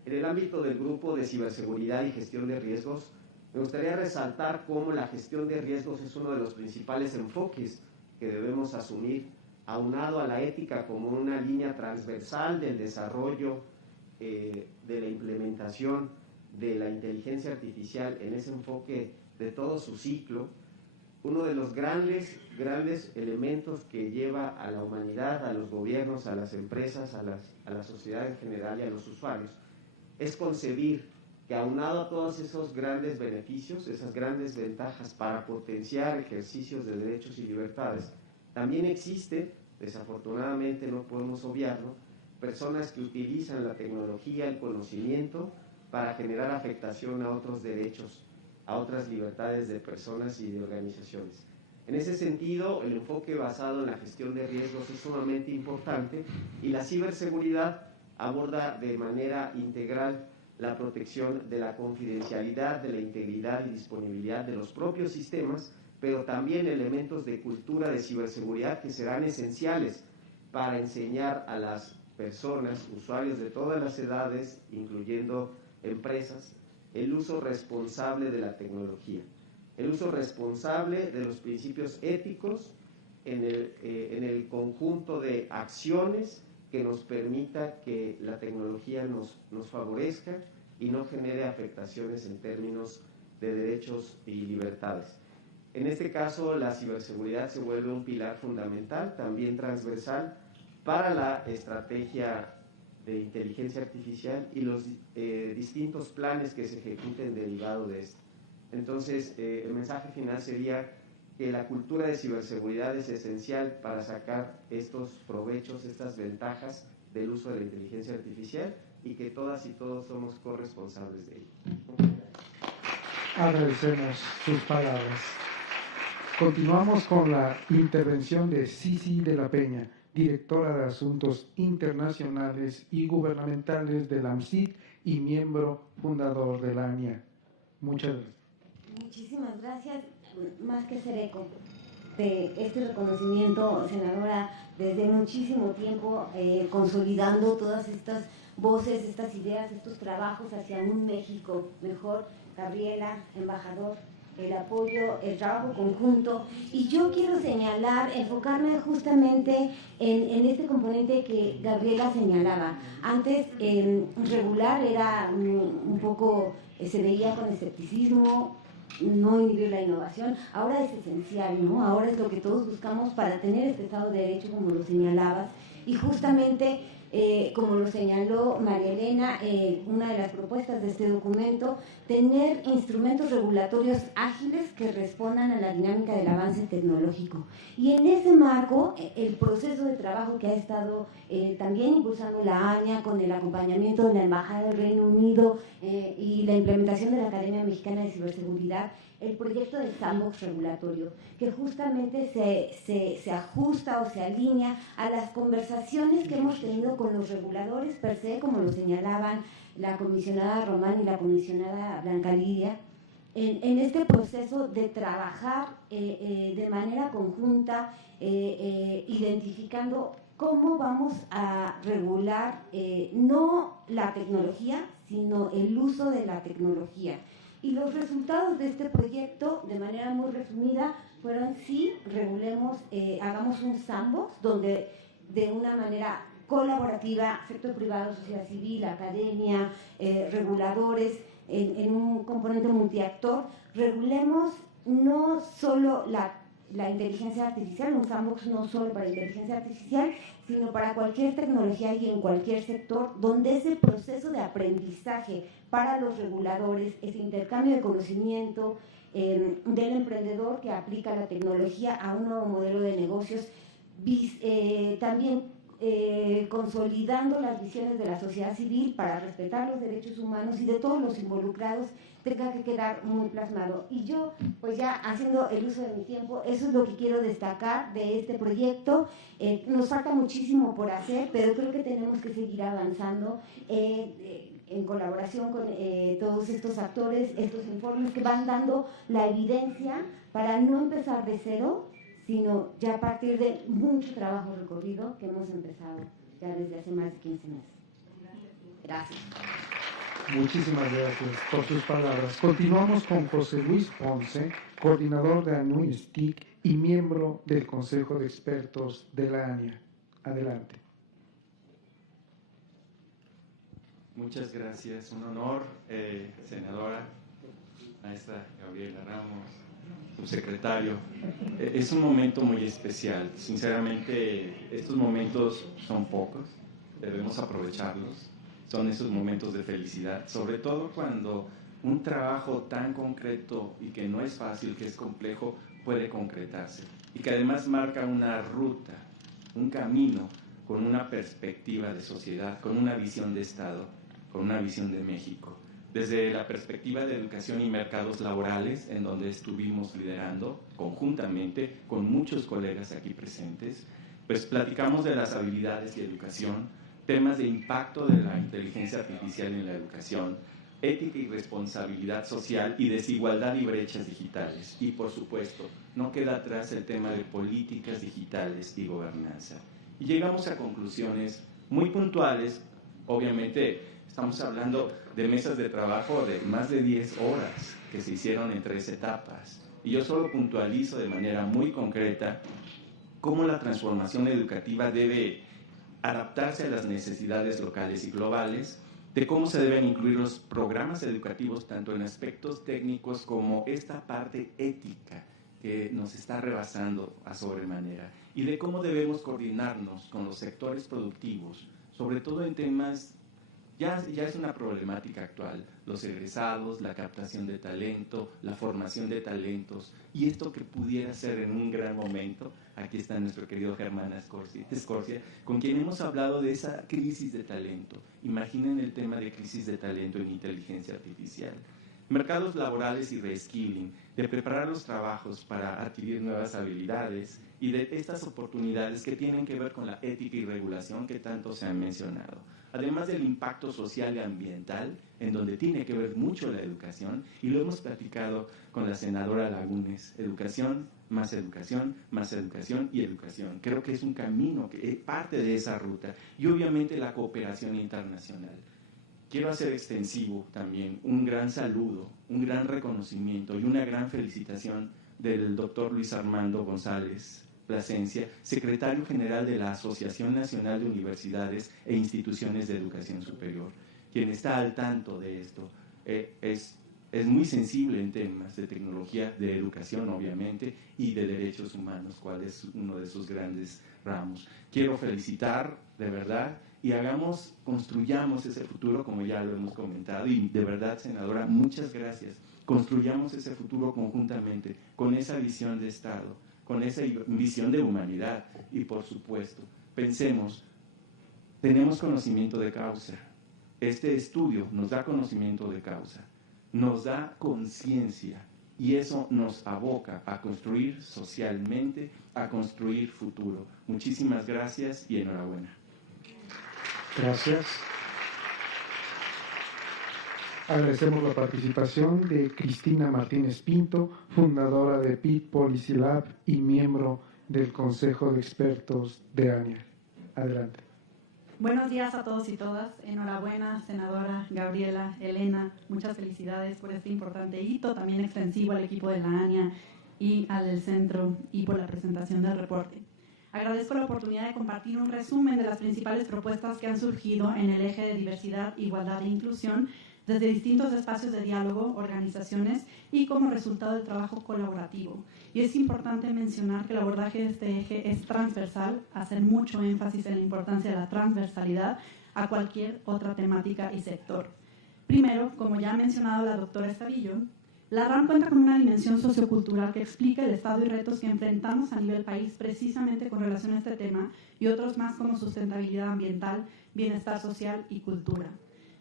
En el ámbito del grupo de ciberseguridad y gestión de riesgos, me gustaría resaltar cómo la gestión de riesgos es uno de los principales enfoques que debemos asumir, aunado a la ética como una línea transversal del desarrollo, de la implementación de la inteligencia artificial en ese enfoque de todo su ciclo. Uno de los grandes elementos que lleva a la humanidad, a los gobiernos, a las empresas, a la sociedad en general y a los usuarios, es concebir que aunado a todos esos grandes beneficios, esas grandes ventajas para potenciar ejercicios de derechos y libertades, también existe, desafortunadamente no podemos obviarlo, personas que utilizan la tecnología, el conocimiento, para generar afectación a otros derechos, a otras libertades de personas y de organizaciones. En ese sentido, el enfoque basado en la gestión de riesgos es sumamente importante, y la ciberseguridad aborda de manera integral la protección de la confidencialidad, de la integridad y disponibilidad de los propios sistemas, pero también elementos de cultura de ciberseguridad que serán esenciales para enseñar a las personas, usuarios de todas las edades, incluyendo empresas, el uso responsable de la tecnología, el uso responsable de los principios éticos en el conjunto de acciones que nos permita que la tecnología nos favorezca y no genere afectaciones en términos de derechos y libertades. En este caso, la ciberseguridad se vuelve un pilar fundamental, también transversal, para la estrategia de inteligencia artificial y los distintos planes que se ejecuten derivado de esto. Entonces, el mensaje final sería que la cultura de ciberseguridad es esencial para sacar estos provechos, estas ventajas del uso de la inteligencia artificial, y que todas y todos somos corresponsables de ello. Agradecemos sus palabras. Continuamos con la intervención de Cici de la Peña, directora de Asuntos Internacionales y Gubernamentales de la AMCIT y miembro fundador de la ANIA. Muchas gracias. Muchísimas gracias. Más que ser eco de este reconocimiento, senadora, desde muchísimo tiempo consolidando todas estas voces, estas ideas, estos trabajos hacia un México mejor. Gabriela, embajador, el apoyo, el trabajo conjunto, y yo quiero señalar, enfocarme justamente en este componente que Gabriela señalaba. Antes, regular era un poco, se veía con escepticismo, no inhibir la innovación. Ahora es esencial, ¿no? Ahora es lo que todos buscamos para tener este Estado de Derecho, como lo señalabas, Y justamente, como lo señaló María Elena, una de las propuestas de este documento, tener instrumentos regulatorios ágiles que respondan a la dinámica del avance tecnológico. Y en ese marco, el proceso de trabajo que ha estado también impulsando la AñA con el acompañamiento de la Embajada del Reino Unido y la implementación de la Academia Mexicana de Ciberseguridad, el proyecto del sandbox regulatorio, que justamente se ajusta o se alinea a las conversaciones que hemos tenido con los reguladores per se, como lo señalaban la comisionada Román y la comisionada Blanca Lidia, en este proceso de trabajar de manera conjunta, identificando cómo vamos a regular no la tecnología, sino el uso de la tecnología. Y los resultados de este proyecto, de manera muy resumida, fueron sí, regulemos, hagamos un sandbox donde de una manera colaborativa, sector privado, sociedad civil, academia, reguladores, en un componente multiactor, regulemos no solo la inteligencia artificial, un sandbox no solo para inteligencia artificial, sino para cualquier tecnología y en cualquier sector, donde ese proceso de aprendizaje para los reguladores, ese intercambio de conocimiento del emprendedor que aplica la tecnología a un nuevo modelo de negocios, también consolidando las visiones de la sociedad civil para respetar los derechos humanos y de todos los involucrados, tenga que quedar muy plasmado. Y yo, pues ya haciendo el uso de mi tiempo, eso es lo que quiero destacar de este proyecto. Nos falta muchísimo por hacer, pero creo que tenemos que seguir avanzando en colaboración con todos estos actores, estos informes que van dando la evidencia para no empezar de cero, sino ya a partir de mucho trabajo recorrido que hemos empezado ya desde hace más de 15 meses. Gracias. Muchísimas gracias por sus palabras. Continuamos con José Luis Ponce, coordinador de ANUISTIC y miembro del Consejo de Expertos de la ANIA. Adelante. Muchas gracias. Un honor, senadora, maestra Gabriela Ramos, subsecretario. Es un momento muy especial. Sinceramente, estos momentos son pocos, debemos aprovecharlos. Son esos momentos de felicidad, sobre todo cuando un trabajo tan concreto y que no es fácil, que es complejo, puede concretarse. Y que además marca una ruta, un camino con una perspectiva de sociedad, con una visión de Estado, con una visión de México. Desde la perspectiva de educación y mercados laborales, en donde estuvimos liderando conjuntamente con muchos colegas aquí presentes, pues platicamos de las habilidades y educación, temas de impacto de la inteligencia artificial en la educación, ética y responsabilidad social y desigualdad y brechas digitales. Y por supuesto, no queda atrás el tema de políticas digitales y gobernanza. Y llegamos a conclusiones muy puntuales. Obviamente estamos hablando de mesas de trabajo de más de 10 horas que se hicieron en 3 etapas. Y yo solo puntualizo de manera muy concreta cómo la transformación educativa debe adaptarse a las necesidades locales y globales, de cómo se deben incluir los programas educativos tanto en aspectos técnicos como esta parte ética que nos está rebasando a sobremanera, y de cómo debemos coordinarnos con los sectores productivos, sobre todo en temas, ya es una problemática actual, los egresados, la captación de talento, la formación de talentos, y esto que pudiera ser en un gran momento. Aquí está nuestro querido Germán Escorcia, con quien hemos hablado de esa crisis de talento. Imaginen el tema de crisis de talento en inteligencia artificial. Mercados laborales y reskilling, de preparar los trabajos para adquirir nuevas habilidades y de estas oportunidades que tienen que ver con la ética y regulación que tanto se han mencionado. Además del impacto social y ambiental, en donde tiene que ver mucho la educación, y lo hemos platicado con la senadora Lagunes, educación y educación. Creo que es un camino que es parte de esa ruta, y obviamente la cooperación internacional. Quiero hacer extensivo también un gran saludo, un gran reconocimiento y una gran felicitación del doctor Luis Armando González Plasencia, secretario general de la Asociación Nacional de Universidades e Instituciones de Educación Superior, quien está al tanto de esto. Es es muy sensible en temas de tecnología, de educación obviamente, y de derechos humanos, cuál es uno de sus grandes ramos. Quiero felicitar de verdad y construyamos ese futuro como ya lo hemos comentado, y de verdad, senadora, muchas gracias. Construyamos ese futuro conjuntamente, con esa visión de Estado, con esa visión de humanidad, y por supuesto, pensemos, tenemos conocimiento de causa. Este estudio nos da conocimiento de causa, nos da conciencia, y eso nos aboca a construir socialmente, a construir futuro. Muchísimas gracias y enhorabuena. Gracias. Agradecemos la participación de Cristina Martínez Pinto, fundadora de PIT Policy Lab y miembro del Consejo de Expertos de ANIA. Adelante. Buenos días a todos y todas. Enhorabuena, senadora Gabriela, Elena. Muchas felicidades por este importante hito, también extensivo al equipo de la ANIA y al centro, y por la presentación del reporte. Agradezco la oportunidad de compartir un resumen de las principales propuestas que han surgido en el eje de diversidad, igualdad e inclusión desde distintos espacios de diálogo, organizaciones y como resultado del trabajo colaborativo. Y es importante mencionar que el abordaje de este eje es transversal, hacer mucho énfasis en la importancia de la transversalidad a cualquier otra temática y sector. Primero, como ya ha mencionado la doctora Estavillo, la RAM cuenta con una dimensión sociocultural que explica el estado y retos que enfrentamos a nivel país precisamente con relación a este tema y otros más como sustentabilidad ambiental, bienestar social y cultura.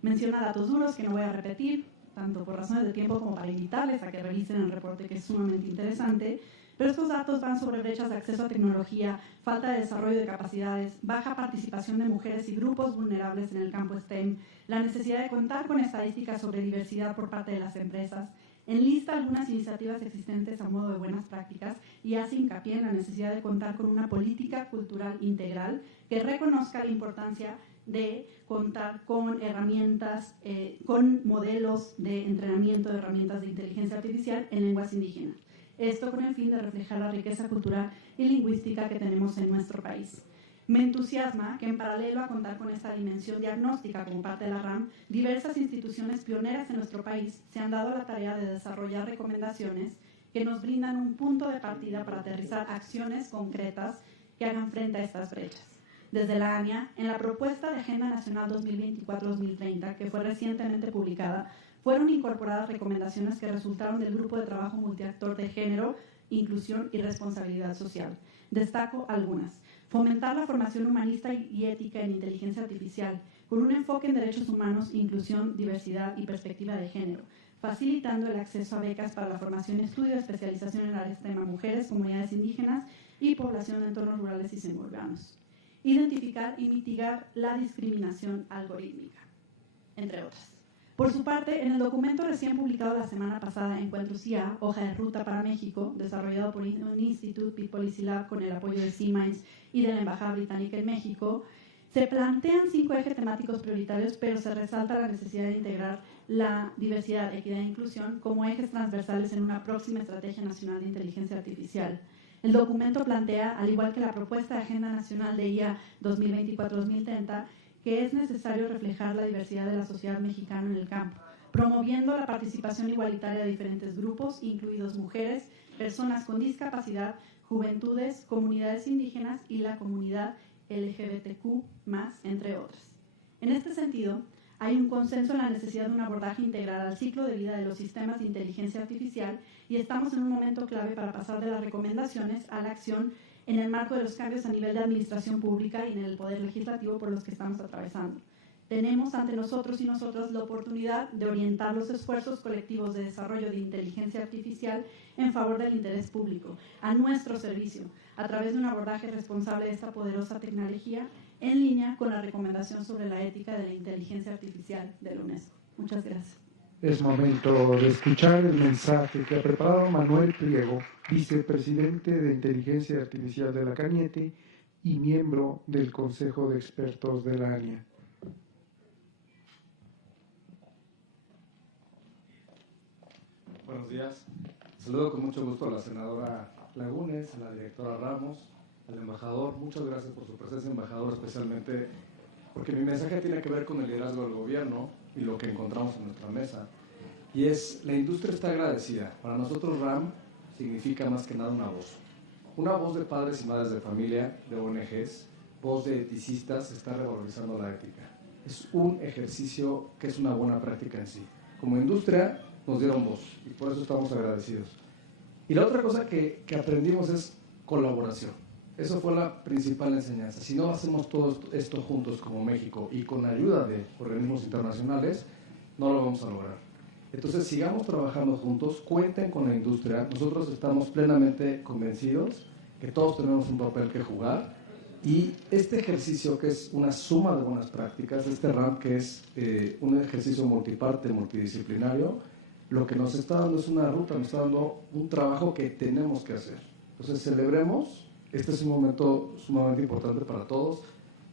Menciona datos duros que no voy a repetir, tanto por razones de tiempo como para invitarles a que revisen el reporte, que es sumamente interesante, pero estos datos van sobre brechas de acceso a tecnología, falta de desarrollo de capacidades, baja participación de mujeres y grupos vulnerables en el campo STEM, la necesidad de contar con estadísticas sobre diversidad por parte de las empresas, enlista algunas iniciativas existentes a modo de buenas prácticas y hace hincapié en la necesidad de contar con una política cultural integral que reconozca la importancia de contar con herramientas, con modelos de entrenamiento de herramientas de inteligencia artificial en lenguas indígenas. Esto con el fin de reflejar la riqueza cultural y lingüística que tenemos en nuestro país. Me entusiasma que en paralelo a contar con esta dimensión diagnóstica como parte de la RAM, diversas instituciones pioneras en nuestro país se han dado la tarea de desarrollar recomendaciones que nos brindan un punto de partida para aterrizar acciones concretas que hagan frente a estas brechas. Desde la ANIA, en la propuesta de Agenda Nacional 2024-2030, que fue recientemente publicada, fueron incorporadas recomendaciones que resultaron del Grupo de Trabajo Multiactor de Género, Inclusión y Responsabilidad Social. Destaco algunas. Fomentar la formación humanista y ética en inteligencia artificial, con un enfoque en derechos humanos, inclusión, diversidad y perspectiva de género, facilitando el acceso a becas para la formación, estudio, especialización en áreas tema mujeres, comunidades indígenas y población de entornos rurales y semiurbanos. Identificar y mitigar la discriminación algorítmica, entre otras. Por su parte, en el documento recién publicado la semana pasada, Encuentros IA, Hoja de Ruta para México, desarrollado por un Institute PIT Policy Lab con el apoyo de Siemens y de la Embajada Británica en México, se plantean 5 ejes temáticos prioritarios, pero se resalta la necesidad de integrar la diversidad, equidad e inclusión como ejes transversales en una próxima Estrategia Nacional de Inteligencia Artificial. El documento plantea, al igual que la propuesta de Agenda Nacional de IA 2024-2030, que es necesario reflejar la diversidad de la sociedad mexicana en el campo, promoviendo la participación igualitaria de diferentes grupos, incluidos mujeres, personas con discapacidad, juventudes, comunidades indígenas y la comunidad LGBTQ+, entre otras. En este sentido, hay un consenso en la necesidad de un abordaje integral al ciclo de vida de los sistemas de inteligencia artificial y estamos en un momento clave para pasar de las recomendaciones a la acción en el marco de los cambios a nivel de administración pública y en el poder legislativo por los que estamos atravesando. Tenemos ante nosotros y nosotras la oportunidad de orientar los esfuerzos colectivos de desarrollo de inteligencia artificial en favor del interés público, a nuestro servicio, a través de un abordaje responsable de esta poderosa tecnología en línea con la recomendación sobre la ética de la inteligencia artificial de la UNESCO. Muchas gracias. Es momento de escuchar el mensaje que ha preparado Manuel Pliego, vicepresidente de Inteligencia Artificial de la CANIETE y miembro del Consejo de Expertos de la ANIA. Buenos días. Saludo con mucho gusto a la senadora Lagunes, a la directora Ramos, al embajador. Muchas gracias por su presencia, embajador, especialmente porque mi mensaje tiene que ver con el liderazgo del gobierno y lo que encontramos en nuestra mesa. y es: la industria está agradecida. Para nosotros RAM significa más que nada una voz de padres y madres de familia, de ONGs, voz de eticistas. Está revalorizando la ética. Es un ejercicio que es una buena práctica en sí. Como industria nos dieron voz y por eso estamos agradecidos. Y la otra cosa que aprendimos es colaboración. Eso fue la principal enseñanza. Si no hacemos todo esto juntos como México y con ayuda de organismos internacionales, no lo vamos a lograr. Entonces, sigamos trabajando juntos, cuenten con la industria. Nosotros estamos plenamente convencidos que todos tenemos un papel que jugar, y este ejercicio, que es una suma de buenas prácticas, este RAM, que es un ejercicio multiparte, multidisciplinario, lo que nos está dando es una ruta, nos está dando un trabajo que tenemos que hacer. Entonces, celebremos. Este es un momento sumamente importante para todos.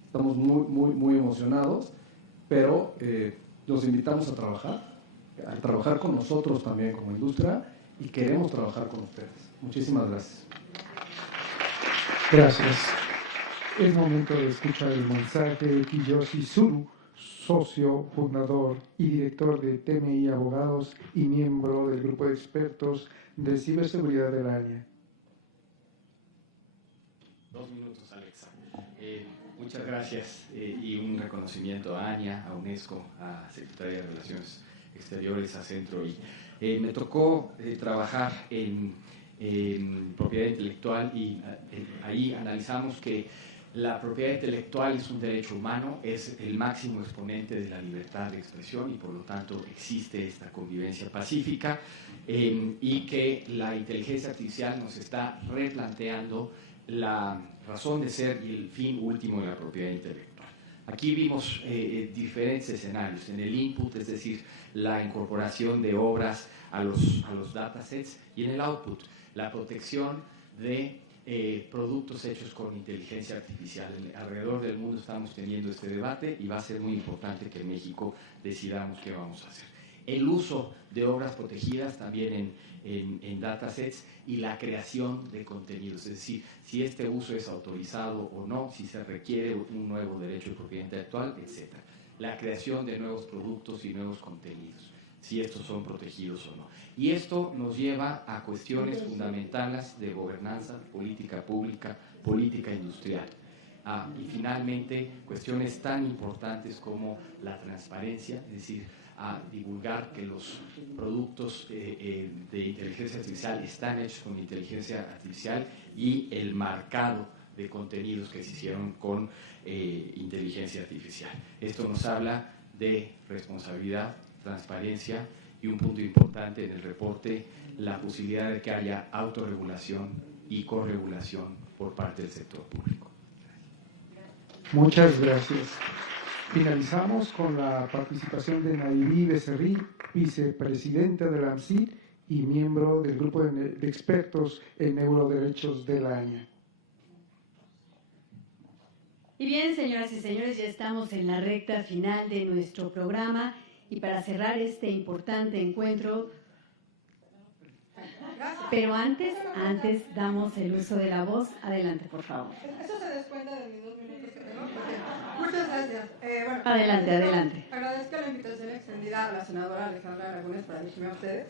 Estamos muy emocionados, pero los invitamos a trabajar con nosotros también como industria, y queremos trabajar con ustedes. Muchísimas gracias. Gracias. Es momento de escuchar el mensaje de Kiyoshi Tsuru, socio, fundador y director de TMI Abogados y miembro del grupo de expertos de ciberseguridad de la ANIA. 2 minutos, Alexa. Muchas gracias y un reconocimiento a ANIA, a UNESCO, a Secretaría de Relaciones Exteriores, a Centro. Y me tocó trabajar en propiedad intelectual, y ahí analizamos que la propiedad intelectual es un derecho humano, es el máximo exponente de la libertad de expresión, y por lo tanto existe esta convivencia pacífica, y que la inteligencia artificial nos está replanteando la razón de ser y el fin último de la propiedad intelectual. Aquí vimos diferentes escenarios. En el input, es decir, la incorporación de obras a los datasets, y en el output, la protección de productos hechos con inteligencia artificial. Alrededor del mundo estamos teniendo este debate, y va a ser muy importante que en México decidamos qué vamos a hacer. El uso de obras protegidas también en datasets, y la creación de contenidos, es decir, si este uso es autorizado o no, si se requiere un nuevo derecho de propiedad intelectual, etc. La creación de nuevos productos y nuevos contenidos, si estos son protegidos o no. Y esto nos lleva a cuestiones fundamentales de gobernanza, política pública, política industrial. Y finalmente, cuestiones tan importantes como la transparencia, es decir, a divulgar que los productos de inteligencia artificial están hechos con inteligencia artificial, y el marcado de contenidos que se hicieron con inteligencia artificial. Esto nos habla de responsabilidad, transparencia, y un punto importante en el reporte, la posibilidad de que haya autorregulación y corregulación por parte del sector público. Muchas gracias. Finalizamos con la participación de Nayibí Becerril, vicepresidenta de la ANSID y miembro del grupo de expertos en neuroderechos de la ANIA. Y bien, señoras y señores, ya estamos en la recta final de nuestro programa, y para cerrar este importante encuentro, pero antes damos el uso de la voz. Adelante, por favor. Eso se descuenta de mis 2 minutos que tengo. Muchas gracias. Adelante. Agradezco la invitación extendida a la senadora Alejandra Lagunes para dirigirme a ustedes,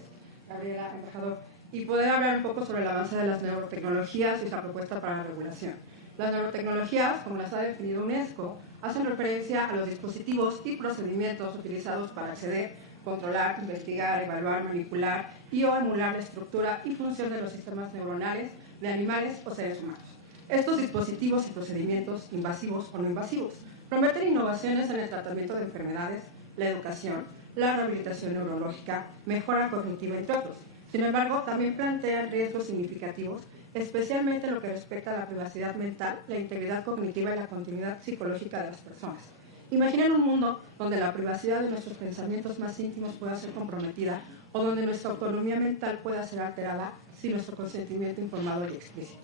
Gabriela, embajador, y poder hablar un poco sobre el avance de las neurotecnologías y su propuesta para la regulación. Las neurotecnologías, como las ha definido UNESCO, hacen referencia a los dispositivos y procedimientos utilizados para acceder, controlar, investigar, evaluar, manipular y o emular la estructura y función de los sistemas neuronales de animales o seres humanos. Estos dispositivos y procedimientos, invasivos o no invasivos, prometen innovaciones en el tratamiento de enfermedades, la educación, la rehabilitación neurológica, mejora cognitiva, entre otros. Sin embargo, también plantean riesgos significativos, especialmente en lo que respecta a la privacidad mental, la integridad cognitiva y la continuidad psicológica de las personas. Imaginen un mundo donde la privacidad de nuestros pensamientos más íntimos pueda ser comprometida, o donde nuestra autonomía mental pueda ser alterada sin nuestro consentimiento informado y explícito.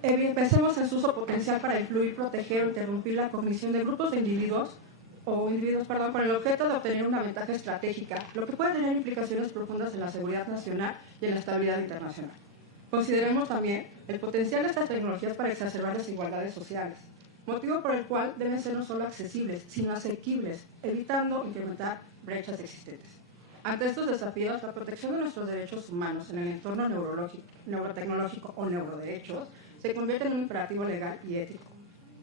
Pensemos en su uso potencial para influir, proteger o interrumpir la cognición de grupos de individuos con el objeto de obtener una ventaja estratégica, lo que puede tener implicaciones profundas en la seguridad nacional y en la estabilidad internacional. Consideremos también el potencial de estas tecnologías para exacerbar desigualdades sociales, motivo por el cual deben ser no solo accesibles, sino asequibles, evitando incrementar brechas existentes. Ante estos desafíos, la protección de nuestros derechos humanos en el entorno neurotecnológico o neuroderechos se convierte en un imperativo legal y ético.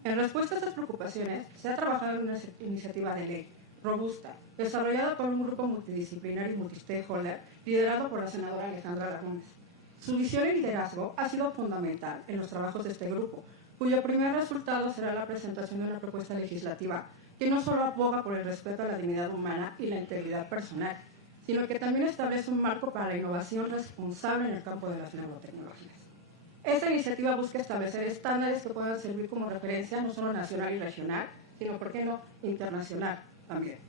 En respuesta a estas preocupaciones, se ha trabajado en una iniciativa de ley robusta, desarrollada por un grupo multidisciplinar y multistakeholder liderado por la senadora Alejandra Lagunes. Su visión y liderazgo ha sido fundamental en los trabajos de este grupo, cuyo primer resultado será la presentación de una propuesta legislativa que no solo aboga por el respeto a la dignidad humana y la integridad personal, sino que también establece un marco para la innovación responsable en el campo de las neurotecnologías. Esta iniciativa busca establecer estándares que puedan servir como referencia no solo nacional y regional, sino, ¿por qué no?, internacional también.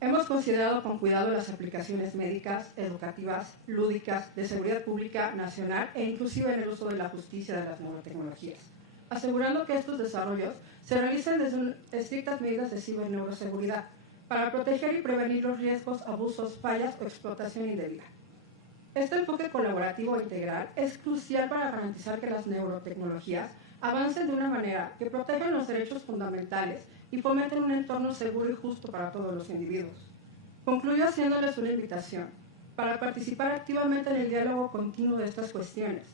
Hemos considerado con cuidado las aplicaciones médicas, educativas, lúdicas, de seguridad pública, nacional e inclusive en el uso de la justicia de las neurotecnologías, asegurando que estos desarrollos se realicen desde estrictas medidas de ciberneuroseguridad para proteger y prevenir los riesgos, abusos, fallas o explotación indebida. Este enfoque colaborativo e integral es crucial para garantizar que las neurotecnologías avancen de una manera que protejan los derechos fundamentales y fomenten un entorno seguro y justo para todos los individuos. Concluyo haciéndoles una invitación para participar activamente en el diálogo continuo de estas cuestiones.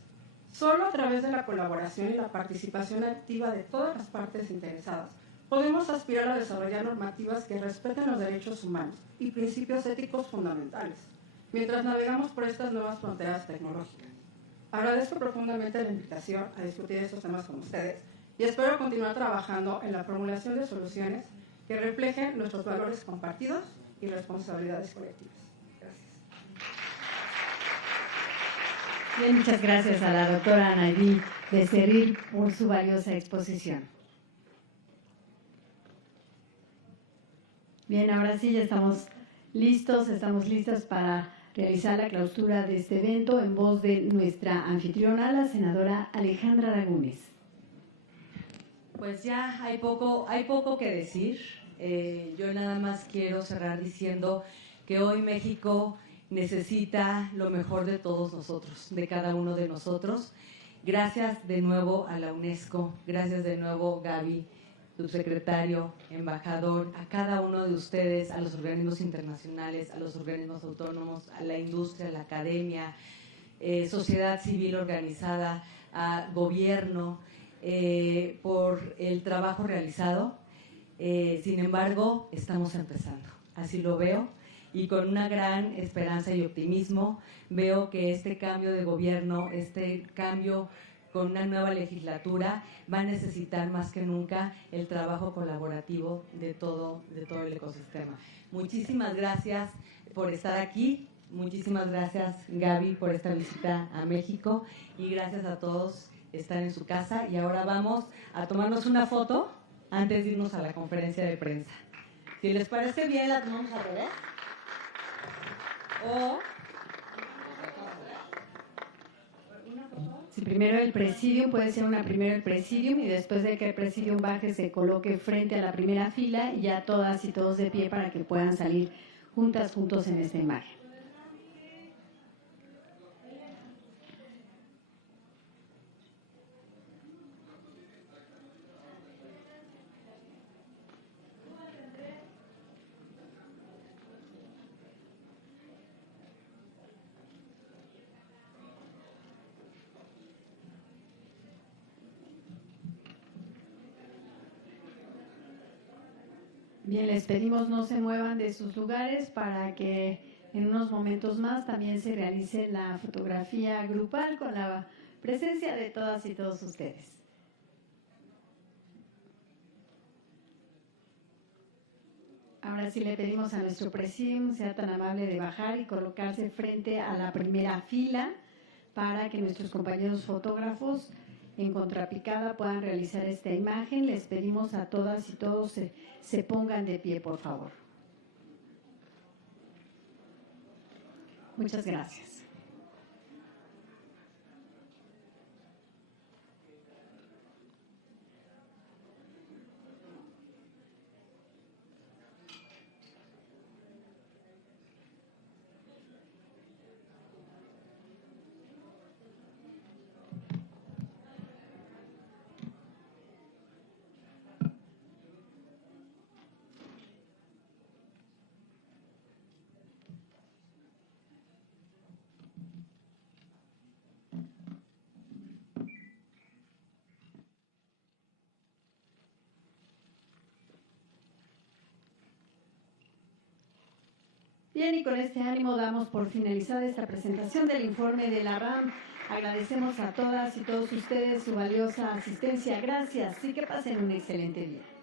Solo a través de la colaboración y la participación activa de todas las partes interesadas podemos aspirar a desarrollar normativas que respeten los derechos humanos y principios éticos fundamentales, mientras navegamos por estas nuevas fronteras tecnológicas. Agradezco profundamente la invitación a discutir estos temas con ustedes y espero continuar trabajando en la formulación de soluciones que reflejen nuestros valores compartidos y responsabilidades colectivas. Gracias. Bien, muchas gracias a la doctora Anaidí Becerril por su valiosa exposición. Bien, ahora sí ya estamos listas para realizar la clausura de este evento en voz de nuestra anfitriona, la senadora Alejandra Lagunes. Pues ya hay poco que decir. Yo nada más quiero cerrar diciendo que hoy México necesita lo mejor de todos nosotros, de cada uno de nosotros. Gracias de nuevo a la UNESCO, gracias de nuevo Gaby, subsecretario, embajador, a cada uno de ustedes, a los organismos internacionales, a los organismos autónomos, a la industria, a la academia, sociedad civil organizada, a gobierno, por el trabajo realizado. Sin embargo, estamos empezando, así lo veo, y con una gran esperanza y optimismo veo que este cambio de gobierno, este cambio con una nueva legislatura, va a necesitar más que nunca el trabajo colaborativo de todo el ecosistema. Muchísimas gracias por estar aquí, muchísimas gracias Gaby por esta visita a México y gracias a todos estar en su casa. Y ahora vamos a tomarnos una foto antes de irnos a la conferencia de prensa. Si les parece bien, la tomamos al revés. O si primero el presidium, puede ser primero el presidium y después de que el presidium baje se coloque frente a la primera fila y ya todas y todos de pie para que puedan salir juntos en esta imagen. Bien, les pedimos no se muevan de sus lugares para que en unos momentos más también se realice la fotografía grupal con la presencia de todas y todos ustedes. Ahora sí le pedimos a nuestro presidium sea tan amable de bajar y colocarse frente a la primera fila para que nuestros compañeros fotógrafos en contrapicada puedan realizar esta imagen. Les pedimos a todas y todos se pongan de pie, por favor. Muchas gracias. Bien, y con este ánimo damos por finalizada esta presentación del informe de la RAM. Agradecemos a todas y todos ustedes su valiosa asistencia. Gracias y que pasen un excelente día.